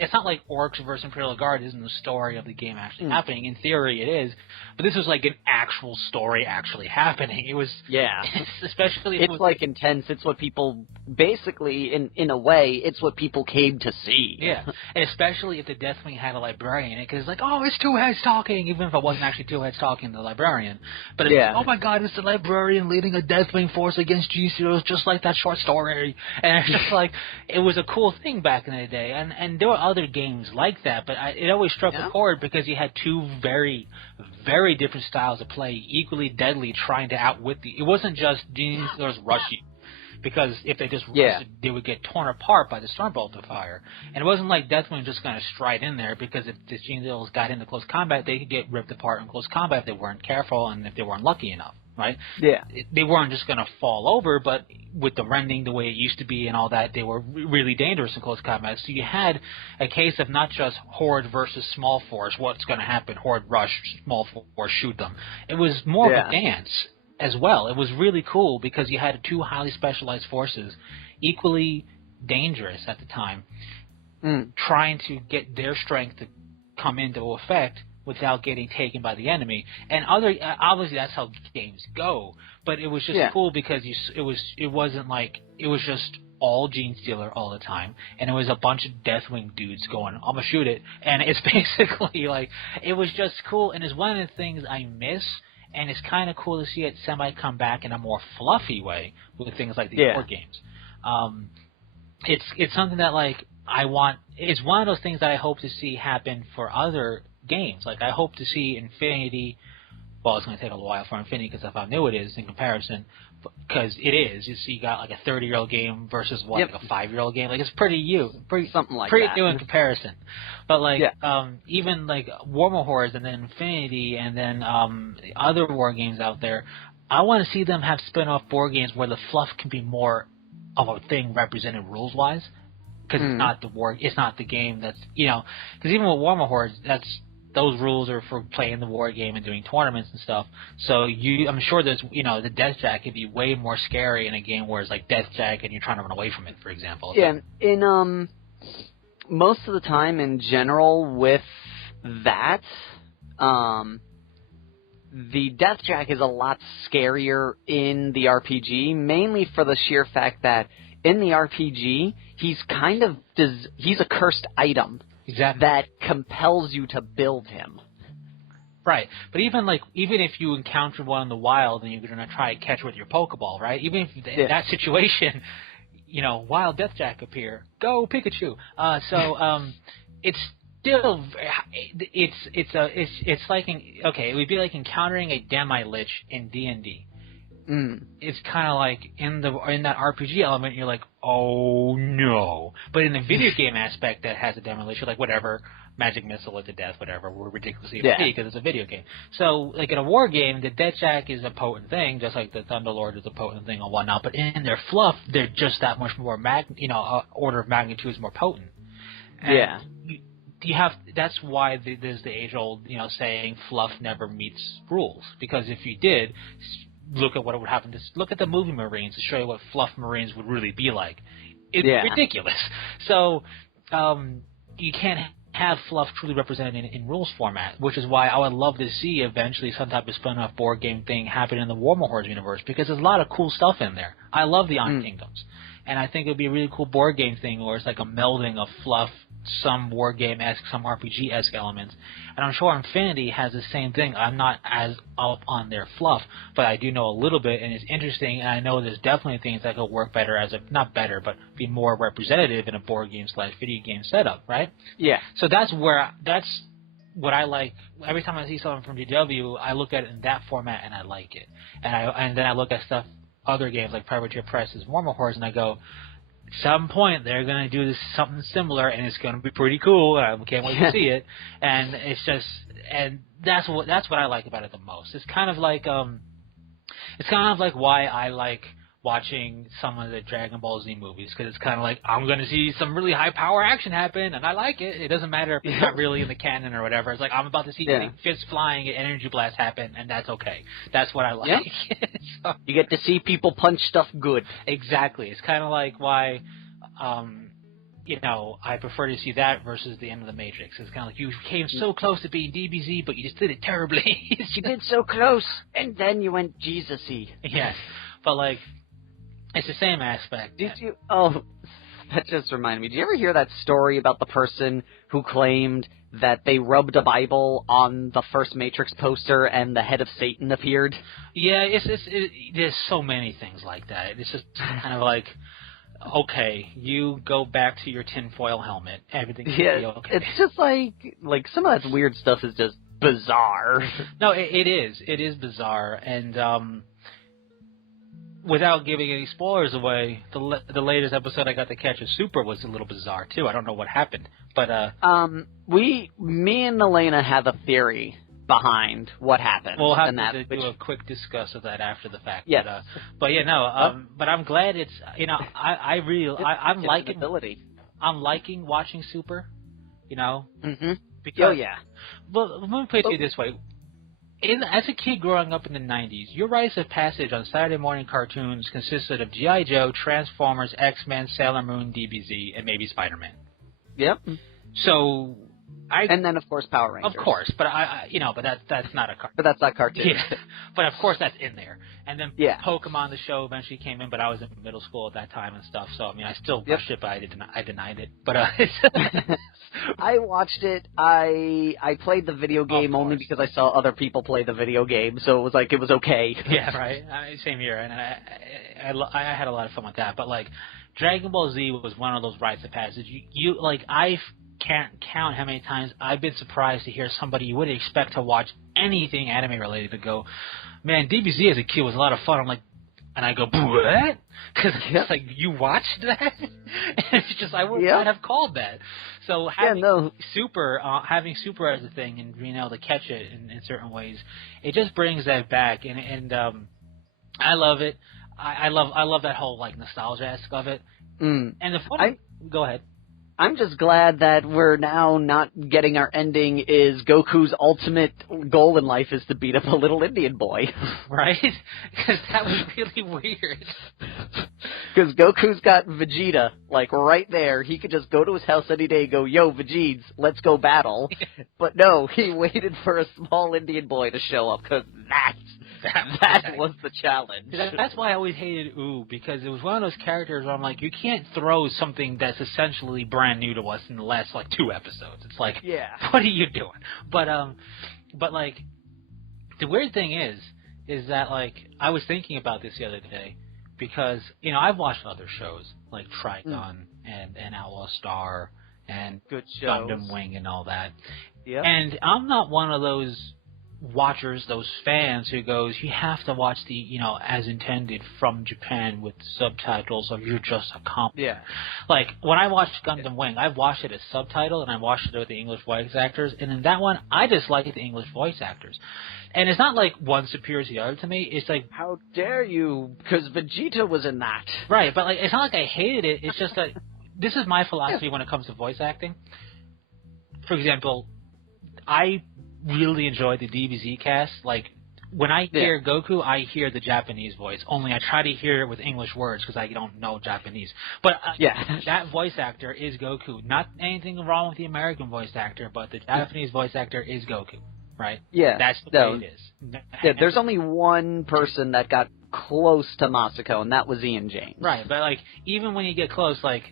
it's not like Orcs versus Imperial Guard isn't the story of the game actually happening. In theory, it is. But this was an actual story actually happening. It was... Yeah. Especially... It's intense. It's what people... Basically, in a way, it's what people came to see. Yeah. And especially if the Deathwing had a librarian in it, because it's two heads talking, even if it wasn't actually two heads talking, the librarian. But it's oh my god, it's the librarian leading a Deathwing force against Gene Stealers, just like that short story. And it's just it was a cool thing back in the day. And there were other games like that, but it always struck a chord because you had two very, very different styles of play, equally deadly, trying to outwit it wasn't just Gene Stealers rush you, because if they just rushed, they would get torn apart by the Stormbolter fire. And it wasn't like Deathwing just going to stride in there, because if the Gene Stealers got into close combat, they could get ripped apart in close combat if they weren't careful and if they weren't lucky enough. Right? Yeah. They weren't just going to fall over, but with the rending the way it used to be and all that, they were really dangerous in close combat. So you had a case of not just Horde versus Small Force, what's going to happen, Horde rush, Small Force shoot them. It was more of a dance as well. It was really cool because you had two highly specialized forces, equally dangerous at the time, trying to get their strength to come into effect without getting taken by the enemy. And obviously that's how games go, but it was just cool because it wasn't it was just all Gene Stealer all the time, and it was a bunch of Deathwing dudes going, I'm gonna shoot it, and it's basically it was just cool, and it's one of the things I miss, and it's kind of cool to see it come back in a more fluffy way with things like the board games. It's something that I want. It's one of those things that I hope to see happen for other games. I hope to see Infinity. Well, it's going to take a while for Infinity because of how new it is in comparison. Because it is. You got a 30-year-old game versus a 5-year-old game. It's pretty something like pretty that. new in comparison. But even Warhammer Hordes and then Infinity and then other war games out there, I want to see them have spin-off board games where the fluff can be more of a thing represented rules-wise. Because it's not the game that's, because even with Warhammer Hordes, those rules are for playing the war game and doing tournaments and stuff. So I'm sure there's, the Death Jack could be way more scary in a game where it's like Death Jack and you're trying to run away from it, for example. Yeah, in most of the time in general with that, the Death Jack is a lot scarier in the RPG, mainly for the sheer fact that in the RPG, he's a cursed item. Exactly. That compels you to build him. Right. But even if you encounter one in the wild and you're going to try to catch with your Pokeball, right? Even if in that situation, wild Death Jack appear, go Pikachu. It's still it's like it would be like encountering a Demi-Lich in D&D. It's kind of like in that RPG element, you're like, oh no. But in the video game aspect that has a Demi-Lich, you're like, whatever, magic missile it to death, whatever, we're ridiculously OP because it's a video game. So, like in a war game, the Death Jack is a potent thing, just like the Thunderlord is a potent thing and whatnot. But in their fluff, they're just that much more order of magnitude is more potent. And that's why there's the age-old, saying fluff never meets rules. Because if you did, look at what would happen. Look at the movie Marines to show you what fluff Marines would really be like. It's ridiculous. So you can't have fluff truly represented in rules format, which is why I would love to see eventually some type of spin-off board game thing happen in the Warhammer Hordes universe, because there's a lot of cool stuff in there. I love the On Kingdoms. And I think it would be a really cool board game thing where it's like a melding of fluff, some war game-esque, some RPG-esque elements. And I'm sure Infinity has the same thing. I'm not as up on their fluff, but I do know a little bit, and it's interesting, and I know there's definitely things that could work better not better, but be more representative in a board game/video game setup, right? Yeah. So that's what I like. Every time I see something from GW, I look at it in that format, and I like it. And then I look at stuff, other games like Privateer Press's Warhammer Hordes, and I go, at some point they're going to do something similar, and it's going to be pretty cool. I can't wait to see it. And it's just, and that's what I like about it the most. It's kind of like why I like watching some of the Dragon Ball Z movies, because it's kind of like, I'm going to see some really high power action happen, and I like it. It doesn't matter if it's not really in the canon or whatever. It's like, I'm about to see fists flying and energy blasts happen, and that's okay. That's what I like. Yep. So, you get to see people punch stuff good. Exactly. It's kind of like why, I prefer to see that versus the end of the Matrix. It's kind of like, you came so close to being DBZ, but you just did it terribly. You did so close, and then you went Jesus-y. Yes. But like, it's the same aspect. That just reminded me. Did you ever hear that story about the person who claimed that they rubbed a Bible on the first Matrix poster and the head of Satan appeared? Yeah, there's so many things like that. It's just kind of like, okay, you go back to your tinfoil helmet. Everything's going to be okay. It's just like some of that weird stuff is just bizarre. No, it is. It is bizarre, and without giving any spoilers away, the latest episode I got to catch of Super was a little bizarre too. I don't know what happened, but me and Elena have a theory behind what happened. We'll have to do a quick discuss of that after the fact. Yes. But I'm glad it's I'm liking watching Super. Mm-hmm. Because, Well, let me put it to you this way. As a kid growing up in the 90s, your rites of passage on Saturday morning cartoons consisted of G.I. Joe, Transformers, X-Men, Sailor Moon, DBZ, and maybe Spider-Man. Yep. So, and then, of course, Power Rangers. Of course, but but that's not a cartoon. But that's not cartoon. Yeah. But of course that's in there. And then Pokemon the show eventually came in, but I was in middle school at that time and stuff, so I mean I still watched it, but I denied it. But I watched it. I played the video game only because I saw other people play the video game, so it was okay. Yeah, right. Same here, and I had a lot of fun with that. But like, Dragon Ball Z was one of those rites of passage. I can't count how many times I've been surprised to hear somebody you wouldn't expect to watch anything anime related to go, man, DBZ as a kid was a lot of fun. I'm like, and I go, what? Because it's like, you watched that? And it's just, I would not have called that. So having Super as a thing and being able to catch it in certain ways, it just brings that back, and I love it. I love that whole like nostalgia aspect of it. And the funny, go ahead. I'm just glad that we're now not getting our ending is Goku's ultimate goal in life is to beat up a little Indian boy. Right? Because that was really weird. Because Goku's got Vegeta, like, right there. He could just go to his house any day and go, yo, Vegetes, let's go battle. But no, he waited for a small Indian boy to show up, because that was the challenge. That's why I always hated Ooh, because it was one of those characters where I'm like, you can't throw something that's essentially brand new to us in the last, like, 2 episodes. It's like, yeah. What are you doing? But like, the weird thing is that, like, I was thinking about this the other day, because, you know, I've watched other shows, like Trigun and Outlaw Star and Good shows. Gundam Wing and all that. Yep. And I'm not one of those watchers, those fans who goes, you have to watch the, you know, as intended from Japan with subtitles or you're just a comp. Yeah. Like, when I watched Gundam Wing, I watched it as subtitle and I watched it with the English voice actors, and in that one, I just liked the English voice actors. And it's not like one superior to the other to me, it's like... How dare you, because Vegeta was in that. Right, but like, it's not like I hated it, it's just that this is my philosophy when it comes to voice acting. For example, I really enjoyed the DBZ cast. Like, when I hear Goku, I hear the Japanese voice. Only I try to hear it with English words because I don't know Japanese. But that voice actor is Goku. Not anything wrong with the American voice actor, but the Japanese voice actor is Goku, right? Yeah. That's the way it is. Yeah, there's only one person that got close to Masako, and that was Ian James. Right, but like, even when you get close, like,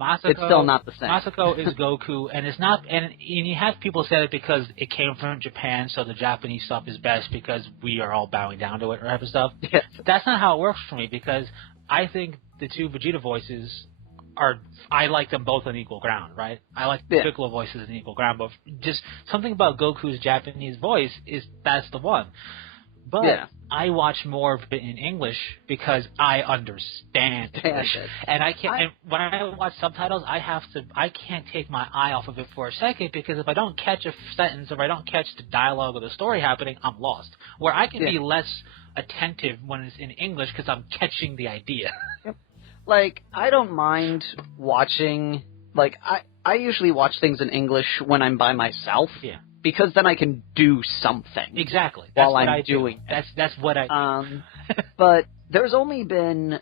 Masako, it's still not the same. Masako is Goku, and it's not. And you have people say it because it came from Japan, so the Japanese stuff is best because we are all bowing down to it, type of stuff. Yes. That's not how it works for me, because I think the 2 Vegeta voices are. I like them both on equal ground, right? I like the Piccolo voices on equal ground, but just something about Goku's Japanese voice that's the one. But I watch more of it in English because I understand English, and I can't. And when I watch subtitles, I can't take my eye off of it for a second, because if I don't catch a sentence, or if I don't catch the dialogue or the story happening, I'm lost. Where I can be less attentive when it's in English because I'm catching the idea. Yep. Like, I don't mind watching. Like, I usually watch things in English when I'm by myself. Yeah. Because then I can do something. Exactly. While I'm doing it. That's what I do. But there's only been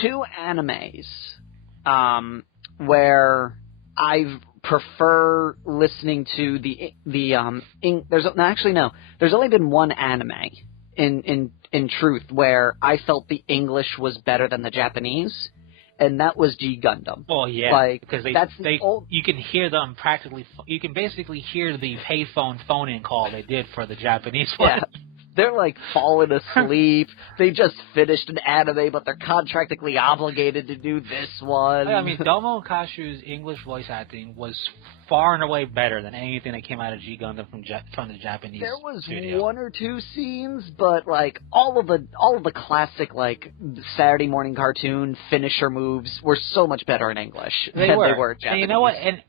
2 animes where I prefer listening to there's only been one anime in truth where I felt the English was better than the Japanese. And that was G Gundam. Oh yeah, like, because you can hear them practically. You can basically hear the payphone phone-in call they did for the Japanese one. Yeah, they're like falling asleep. They just finished an anime, but they're contractually obligated to do this one. I mean, Domo Kashu's English voice acting was far and away better than anything that came out of G Gundam from the Japanese. There was studio. 1 or 2 scenes, but like all of the classic like Saturday morning cartoon finisher moves were so much better in English than they were in Japanese. And you know what? And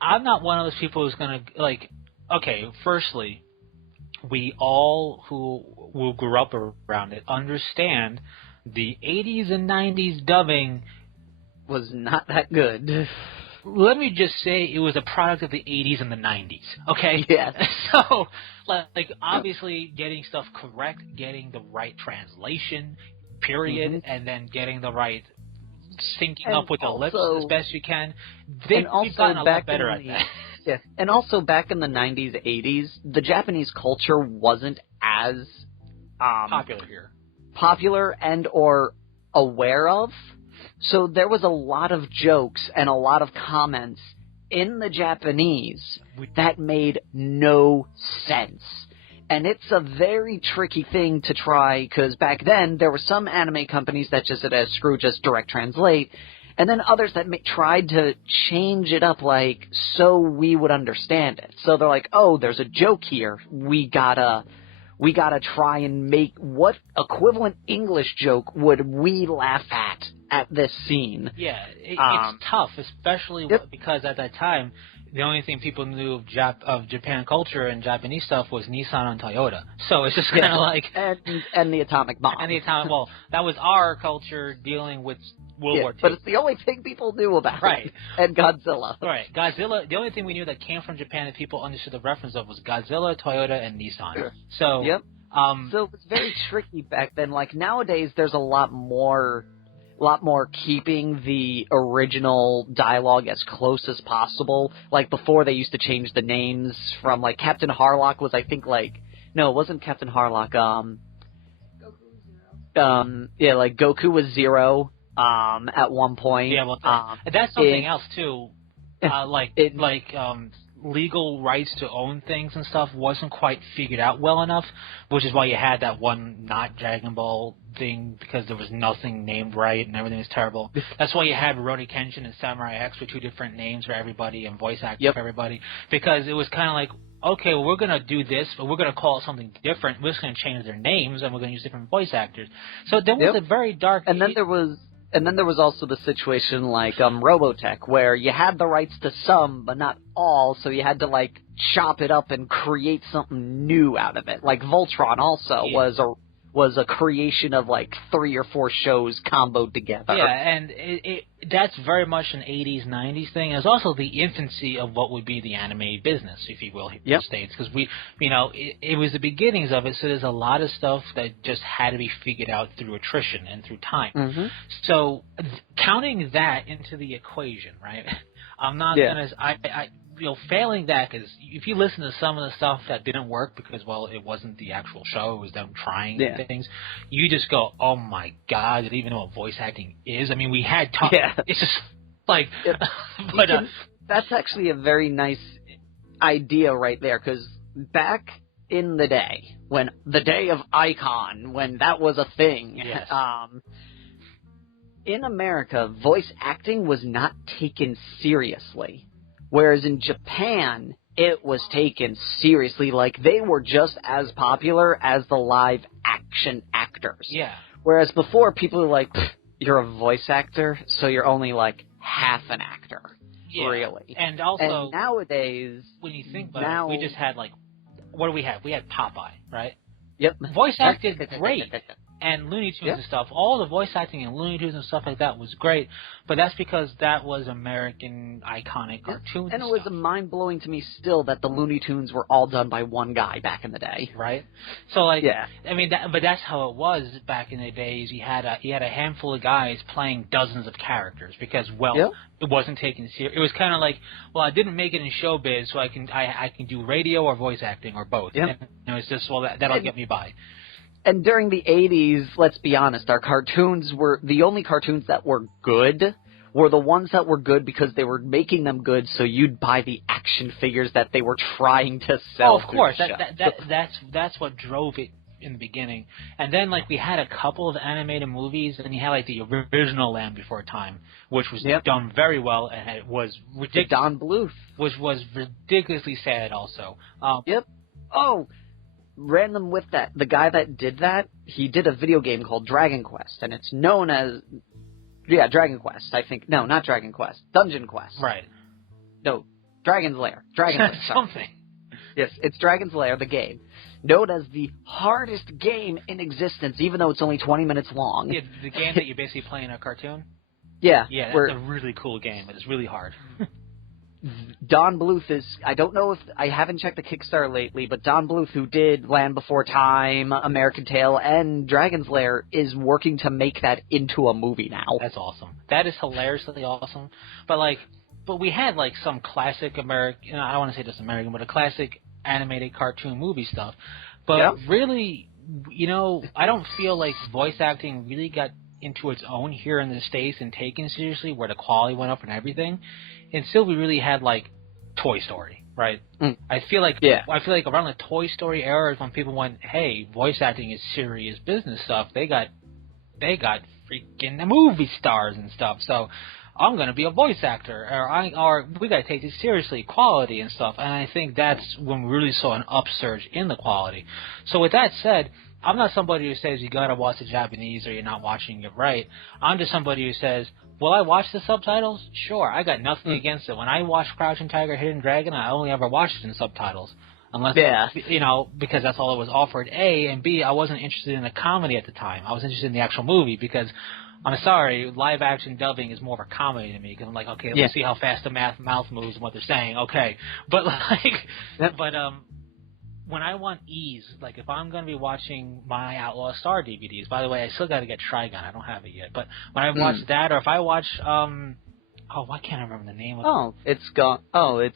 I'm not one of those people who's gonna like. Okay, firstly, we all who grew up around it understand the 80s and 90s dubbing was not that good. Let me just say it was a product of the 80s and the 90s, okay? Yeah. So, like, obviously getting stuff correct, getting the right translation, period, and then getting the right syncing up with the lips as best you can. We've gotten a lot better at that. Yeah, and also back in the 90s, 80s, the Japanese culture wasn't as popular and or aware of. So there was a lot of jokes and a lot of comments in the Japanese that made no sense. And it's a very tricky thing to try, because back then there were some anime companies that just said, screw just direct translate, and then others that tried to change it up like so we would understand it. So they're like, oh, there's a joke here. We gotta try and make what equivalent English joke would we laugh at this scene. Yeah, it's tough, especially because at that time, the only thing people knew of Japan culture and Japanese stuff was Nissan and Toyota. So it's just kind of like... And the atomic bomb. And the atomic bomb. That was our culture dealing with World War II. But it's the only thing people knew about. Right. And Godzilla. Right. Godzilla, the only thing we knew that came from Japan that people understood the reference of was Godzilla, Toyota, and Nissan. So, yep. So it was very tricky back then. Like, nowadays, there's a lot more keeping the original dialogue as close as possible. Like, before they used to change the names from, like, Captain Harlock was, I think, like... No, it wasn't Captain Harlock. Goku Zero. Like, Goku was Zero, at one point. Yeah, well, that's something else, too. Legal rights to own things and stuff wasn't quite figured out well enough, which is why you had that one not Dragon Ball thing, because there was nothing named right and everything was terrible. That's why you had Rurouni Kenshin and Samurai X with 2 different names for everybody and voice actors for everybody, because it was kind of like, okay, well, we're going to do this, but we're going to call it something different. We're just going to change their names, and we're going to use different voice actors. So there was a very dark... And then there was also the situation like Robotech, where you had the rights to some, but not all, so you had to, like, chop it up and create something new out of it. Like, Voltron also was a creation of, like, 3 or 4 shows comboed together. Yeah, and that's very much an 80s, 90s thing. It was also the infancy of what would be the anime business, if you will, here in the States. Because it was the beginnings of it, so there's a lot of stuff that just had to be figured out through attrition and through time. Mm-hmm. So, counting that into the equation, right? I'm not going to... failing that, because if you listen to some of the stuff that didn't work because, well, it wasn't the actual show, it was them trying things, you just go, oh my god, I didn't even know what voice acting is. I mean, we had it's just like... that's actually a very nice idea right there, because back in the day, when the day of Icon, when that was a thing, in America, voice acting was not taken seriously. Whereas in Japan, it was taken seriously. Like, they were just as popular as the live action actors. Yeah. Whereas before, people were like, you're a voice actor, so you're only, like, half an actor. Yeah. Really. And also... And nowadays... When you think about it, we just had, like... What do we have? We had Popeye, right? Yep. Voice acted great. And Looney Tunes and stuff. All the voice acting in Looney Tunes and stuff like that was great, but that's because that was American iconic cartoons. And it was mind-blowing to me still that the Looney Tunes were all done by one guy back in the day. Right? So, like, I mean, but that's how it was back in the days. You had a handful of guys playing dozens of characters because, it wasn't taken serious. It was kind of like, well, I didn't make it in showbiz, so I can do radio or voice acting or both. Yep. And it's just, well, that'll get me by. And during the 80s, let's be honest, our cartoons were... The only cartoons that were good were the ones that were good because they were making them good, so you'd buy the action figures that they were trying to sell. Oh, of course. That's what drove it in the beginning. And then, like, we had a couple of animated movies, and you had, like, the original Land Before Time, which was done very well, and it was ridiculous. Don Bluth. Which was ridiculously sad also. Random with that, the guy that did that, he did a video game called Dragon Quest, and it's known as... Yeah, Dragon Quest, I think. No, not Dragon Quest. Dungeon Quest. Right. No, Dragon's Lair. Dragon's Lair. Something. Yes, it's Dragon's Lair, the game. Known as the hardest game in existence, even though it's only 20 minutes long. Yeah, the game that you basically play in a cartoon? Yeah. Yeah, that's a really cool game, but it's really hard. Don Bluth is... I don't know if... I haven't checked the Kickstarter lately, but Don Bluth, who did Land Before Time, American Tail, and Dragon's Lair, is working to make that into a movie now. That's awesome. That is hilariously awesome. But we had, like, some classic American... I don't want to say just American, but a classic animated cartoon movie stuff. But really, I don't feel like voice acting really got into its own here in the States and taken seriously, where the quality went up and everything. Until we really had, like, Toy Story, right? I feel like around the Toy Story era is when people went, hey, voice acting is serious business stuff. They got freaking movie stars and stuff. So I'm gonna be a voice actor, or we gotta take this seriously, quality and stuff. And I think that's when we really saw an upsurge in the quality. So with that said, I'm not somebody who says you gotta watch the Japanese or you're not watching it right. I'm just somebody who says, will I watch the subtitles? Sure, I got nothing against it. When I watched Crouching Tiger, Hidden Dragon, I only ever watched it in subtitles. Unless, because that's all it was offered, A, and B, I wasn't interested in the comedy at the time. I was interested in the actual movie because I'm sorry, live action dubbing is more of a comedy to me because I'm like, okay, let's see how fast the mouth moves and what they're saying. Okay, but when I want ease, like if I'm going to be watching my Outlaw Star DVDs, by the way, I still got to get Trigun. I don't have it yet, but when I watch that, or if I watch, why can't I remember the name of it? Oh, it's gone. Oh,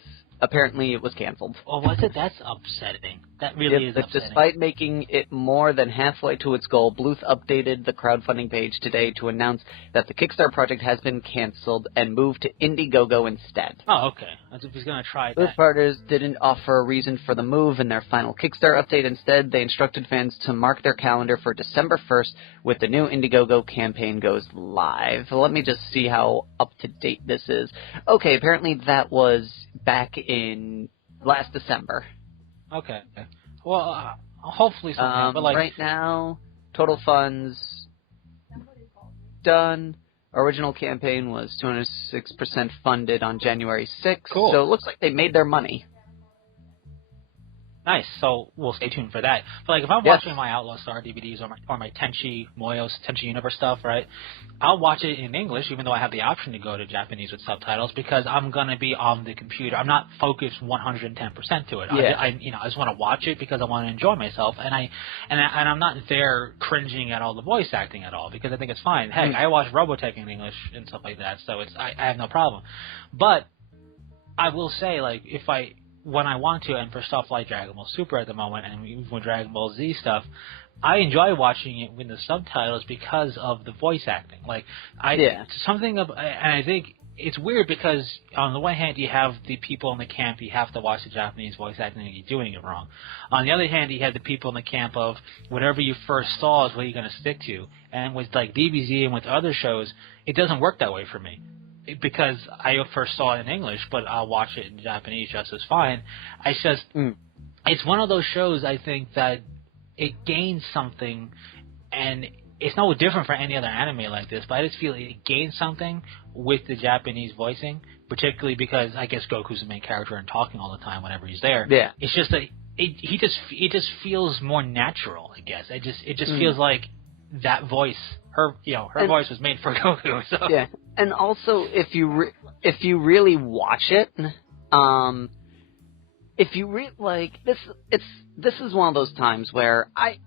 apparently it was canceled. Oh, was it? That's upsetting. That really is upsetting. Despite making it more than halfway to its goal, Bluth updated the crowdfunding page today to announce that the Kickstarter project has been canceled and moved to Indiegogo instead. Oh, okay. As if he's going to try that. Bluth partners didn't offer a reason for the move in their final Kickstarter update. Instead, they instructed fans to mark their calendar for December 1st with the new Indiegogo campaign goes live. Let me just see how up-to-date this is. Okay, apparently that was back in last December. Okay. Well, hopefully something. But right now, total funds done. Original campaign was 206% funded on January 6th. Cool. So it looks like they made their money. Nice. So we'll stay tuned for that. But like if I'm watching my Outlaw Star DVDs or my Tenchi Moyos, Tenchi Universe stuff, right? I'll watch it in English, even though I have the option to go to Japanese with subtitles, because I'm gonna be on the computer. I'm not focused 110% to it. Yeah. I just want to watch it because I want to enjoy myself, and I'm not there cringing at all the voice acting at all, because I think it's fine. Heck, I watch Robotech in English and stuff like that, so I have no problem. But I will say, like, when I want to, and for stuff like Dragon Ball Super at the moment, and even with Dragon Ball Z stuff, I enjoy watching it with the subtitles because of the voice acting. Like, and I think it's weird because on the one hand you have the people in the camp, you have to watch the Japanese voice acting and you're doing it wrong. On the other hand, you have the people in the camp of whatever you first saw is what you're going to stick to. And with like DBZ and with other shows, it doesn't work that way for me. Because I first saw it in English, but I'll watch it in Japanese just as fine. It's one of those shows, I think, that it gains something, and it's no different for any other anime like this, but I just feel it gains something with the Japanese voicing, particularly because I guess Goku's the main character and talking all the time whenever he's there. Yeah. It's just that it just feels more natural, I guess. It just feels like that voice, her voice was made for Goku. So. Yeah. And also, if you really watch it, this is one of those times where I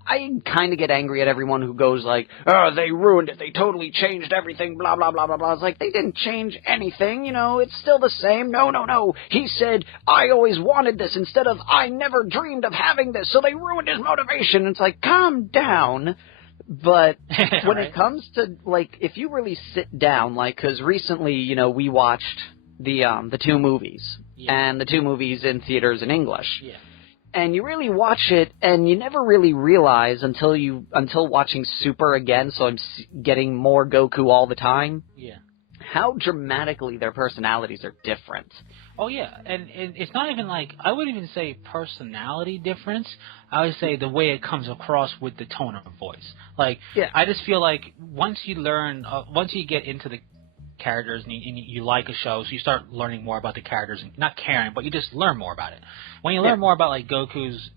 kind of get angry at everyone who goes like, oh, they ruined it, they totally changed everything, blah, blah, blah, blah, blah. It's like, they didn't change anything, it's still the same. No. He said, I always wanted this instead of, I never dreamed of having this, so they ruined his motivation. It's like, calm down. But when it comes to, like, if you really sit down, like, because recently, we watched the two movies, and the two movies in theaters in English. Yeah. And you really watch it, and you never really realize until watching Super again, so I'm getting more Goku all the time, how dramatically their personalities are different. Oh, yeah, and it's not even like, I wouldn't even say personality difference. I would say the way it comes across with the tone of voice. Like, I just feel like once you get into the characters and you like a show, so you start learning more about the characters, and not caring, but you just learn more about it. When you learn more about, like, Goku's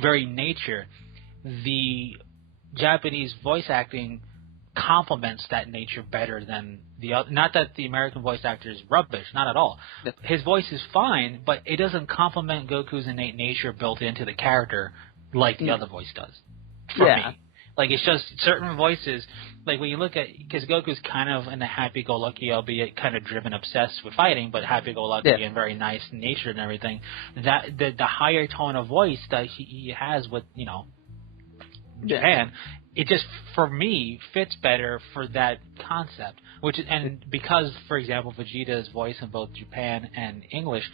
very nature, the Japanese voice acting complements that nature better than the other. Not that the American voice actor is rubbish, not at all. His voice is fine, but it doesn't complement Goku's innate nature built into the character like the other voice does. For me. Like, it's just certain voices, like when you look at, because Goku's kind of in the happy-go-lucky, albeit kind of driven, obsessed with fighting, but happy-go-lucky and very nice natured and everything, that the higher tone of voice that he has with, Japan, it just, for me, fits better for that concept. And because, for example, Vegeta's voice in both Japan and English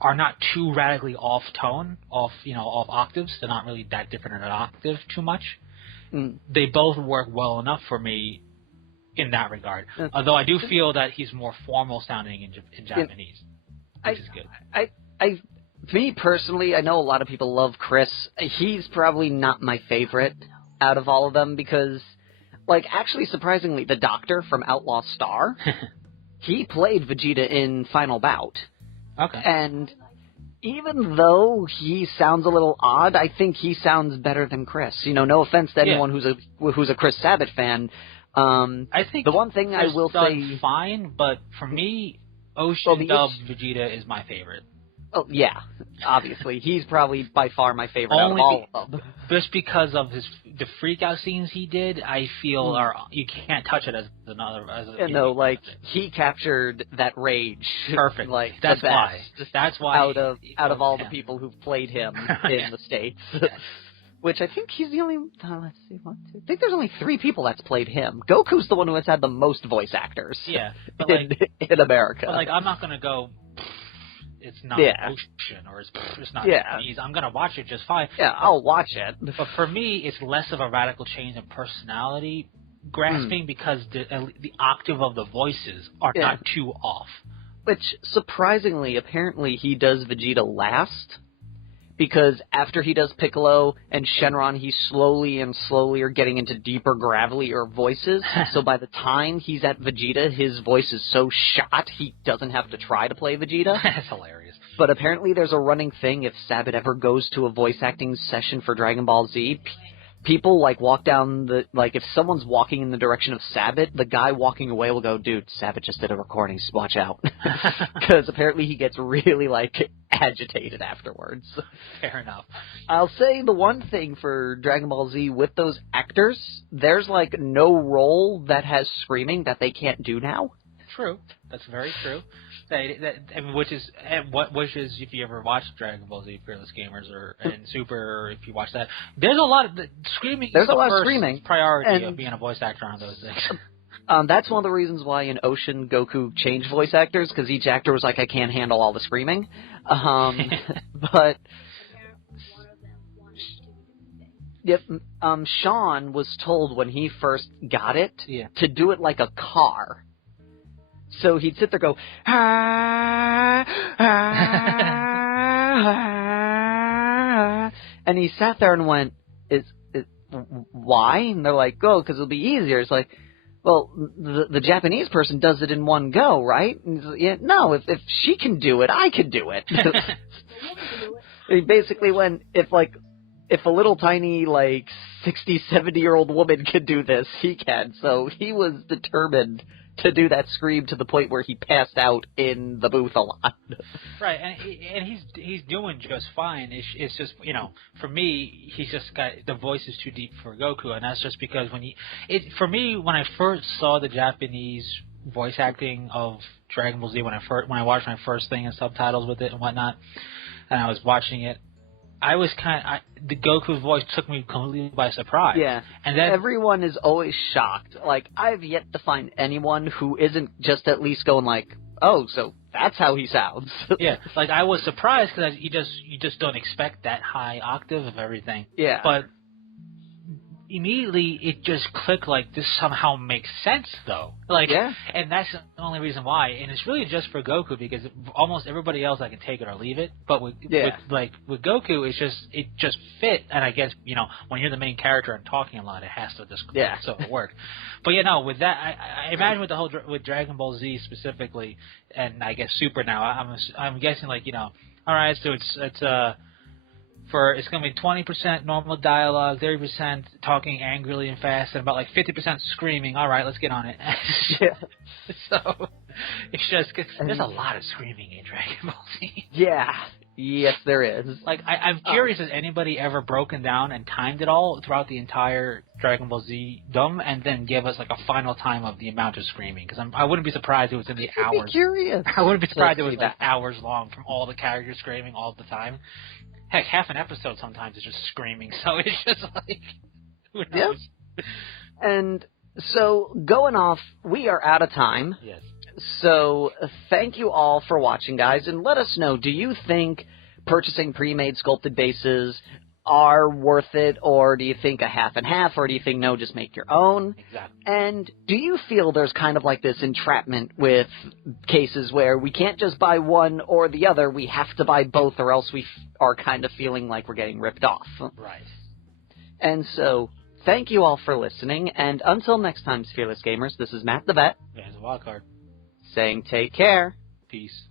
are not too radically off octaves. They're not really that different in an octave too much. They both work well enough for me in that regard. Although I do feel that he's more formal sounding in Japanese, which is good. Me personally, I know a lot of people love Chris. He's probably not my favorite out of all of them because, like, actually, surprisingly, the Doctor from Outlaw Star, he played Vegeta in Final Bout. Okay. And even though he sounds a little odd, I think he sounds better than Chris. No offense to anyone who's a Chris Sabat fan. I think the one thing I will done say, fine, but for me, Ocean Dub Vegeta is my favorite. Oh yeah, obviously he's probably by far my favorite out of all of them. Just because of the freak out scenes he did, I feel you can't touch it as another. Like he captured that rage perfect. Like that's why. That's why out of all the people who've played him in the States. Yes. Which I think he's the only. Let's see, I think there's only 3 people that's played him. Goku's the one who has had the most voice actors. Yeah, but in America. But I'm not gonna go. It's not Ocean, or it's not Japanese. I'm gonna watch it just fine. Yeah, I'll watch it. But for me, it's less of a radical change in personality grasping because the octave of the voices are not too off. Which surprisingly, apparently, he does Vegeta last. Because after he does Piccolo and Shenron, he slowly are getting into deeper, gravelier voices. So by the time he's at Vegeta, his voice is so shot, he doesn't have to try to play Vegeta. That's hilarious. But apparently there's a running thing, if Sabbat ever goes to a voice acting session for Dragon Ball Z, people, walk down if someone's walking in the direction of Sabbat, the guy walking away will go, dude, Sabbat just did a recording, so watch out. Because apparently he gets really, agitated afterwards. Fair enough. I'll say the one thing for Dragon Ball Z with those actors, there's, no role that has screaming that they can't do now. True. That's very true. Which is if you ever watched Dragon Ball Z Fearless Gamers and Super, or if you watch that, there's a lot of screaming. There's a lot of screaming. Priority of being a voice actor on those things. That's one of the reasons why in Ocean Goku changed voice actors, because each actor was like, I can't handle all the screaming. But yep, Sean was told when he first got it to do it like a car. So he'd sit there and go, ah, ah, ah, and he sat there and went, why? And they're like, go, because it'll be easier. It's like, well, the Japanese person does it in one go, right? And he's like, yeah, no, if she can do it, I can do it. He basically went, if a little tiny, 60, 70-year-old woman could do this, he can. So he was determined to do that scream to the point where he passed out in the booth a lot. Right, and he's doing just fine. It's just, for me, he's just got the voice is too deep for Goku, and that's just because for me when I first saw the Japanese voice acting of Dragon Ball Z, when I watched my first thing in subtitles with it and whatnot, and I was watching it, I was the Goku's voice took me completely by surprise. Yeah, and then everyone is always shocked. I've yet to find anyone who isn't just at least going oh, so that's how he sounds. Yeah, I was surprised because you just don't expect that high octave of everything. Yeah, but immediately it just clicked. This somehow makes sense though. And that's the only reason why. And it's really just for Goku because almost everybody else I can take it or leave it. But with Goku, it just fit. And I guess when you're the main character and talking a lot, it has to just click so it work. But with that, I imagine with Dragon Ball Z specifically, and I guess Super now, I'm guessing all right, so it's going to be 20% normal dialogue, 30% talking angrily and fast, and about 50% screaming. All right, let's get on it. So it's just there's a lot of screaming in Dragon Ball Z. Yeah. Yes, there is. I'm curious, has anybody ever broken down and timed it all throughout the entire Dragon Ball Z dome and then give us a final time of the amount of screaming? Because I wouldn't be surprised it was in the hours. Be curious. I wouldn't be surprised it was hours long from all the characters screaming all the time. Heck, half an episode sometimes is just screaming, so it's just who knows? Yep. And so, going off, we are out of time. Yes. So, thank you all for watching, guys, and let us know, do you think purchasing pre-made sculpted bases are worth it, or do you think a half and half, or do you think, no, just make your own? Exactly. And do you feel there's kind of this entrapment with cases where we can't just buy one or the other, we have to buy both, or else we are kind of feeling like we're getting ripped off? Right. And so, thank you all for listening, and until next time, Fearless Gamers, this is Matt the Vet. There's a wild card. Saying take care. Peace.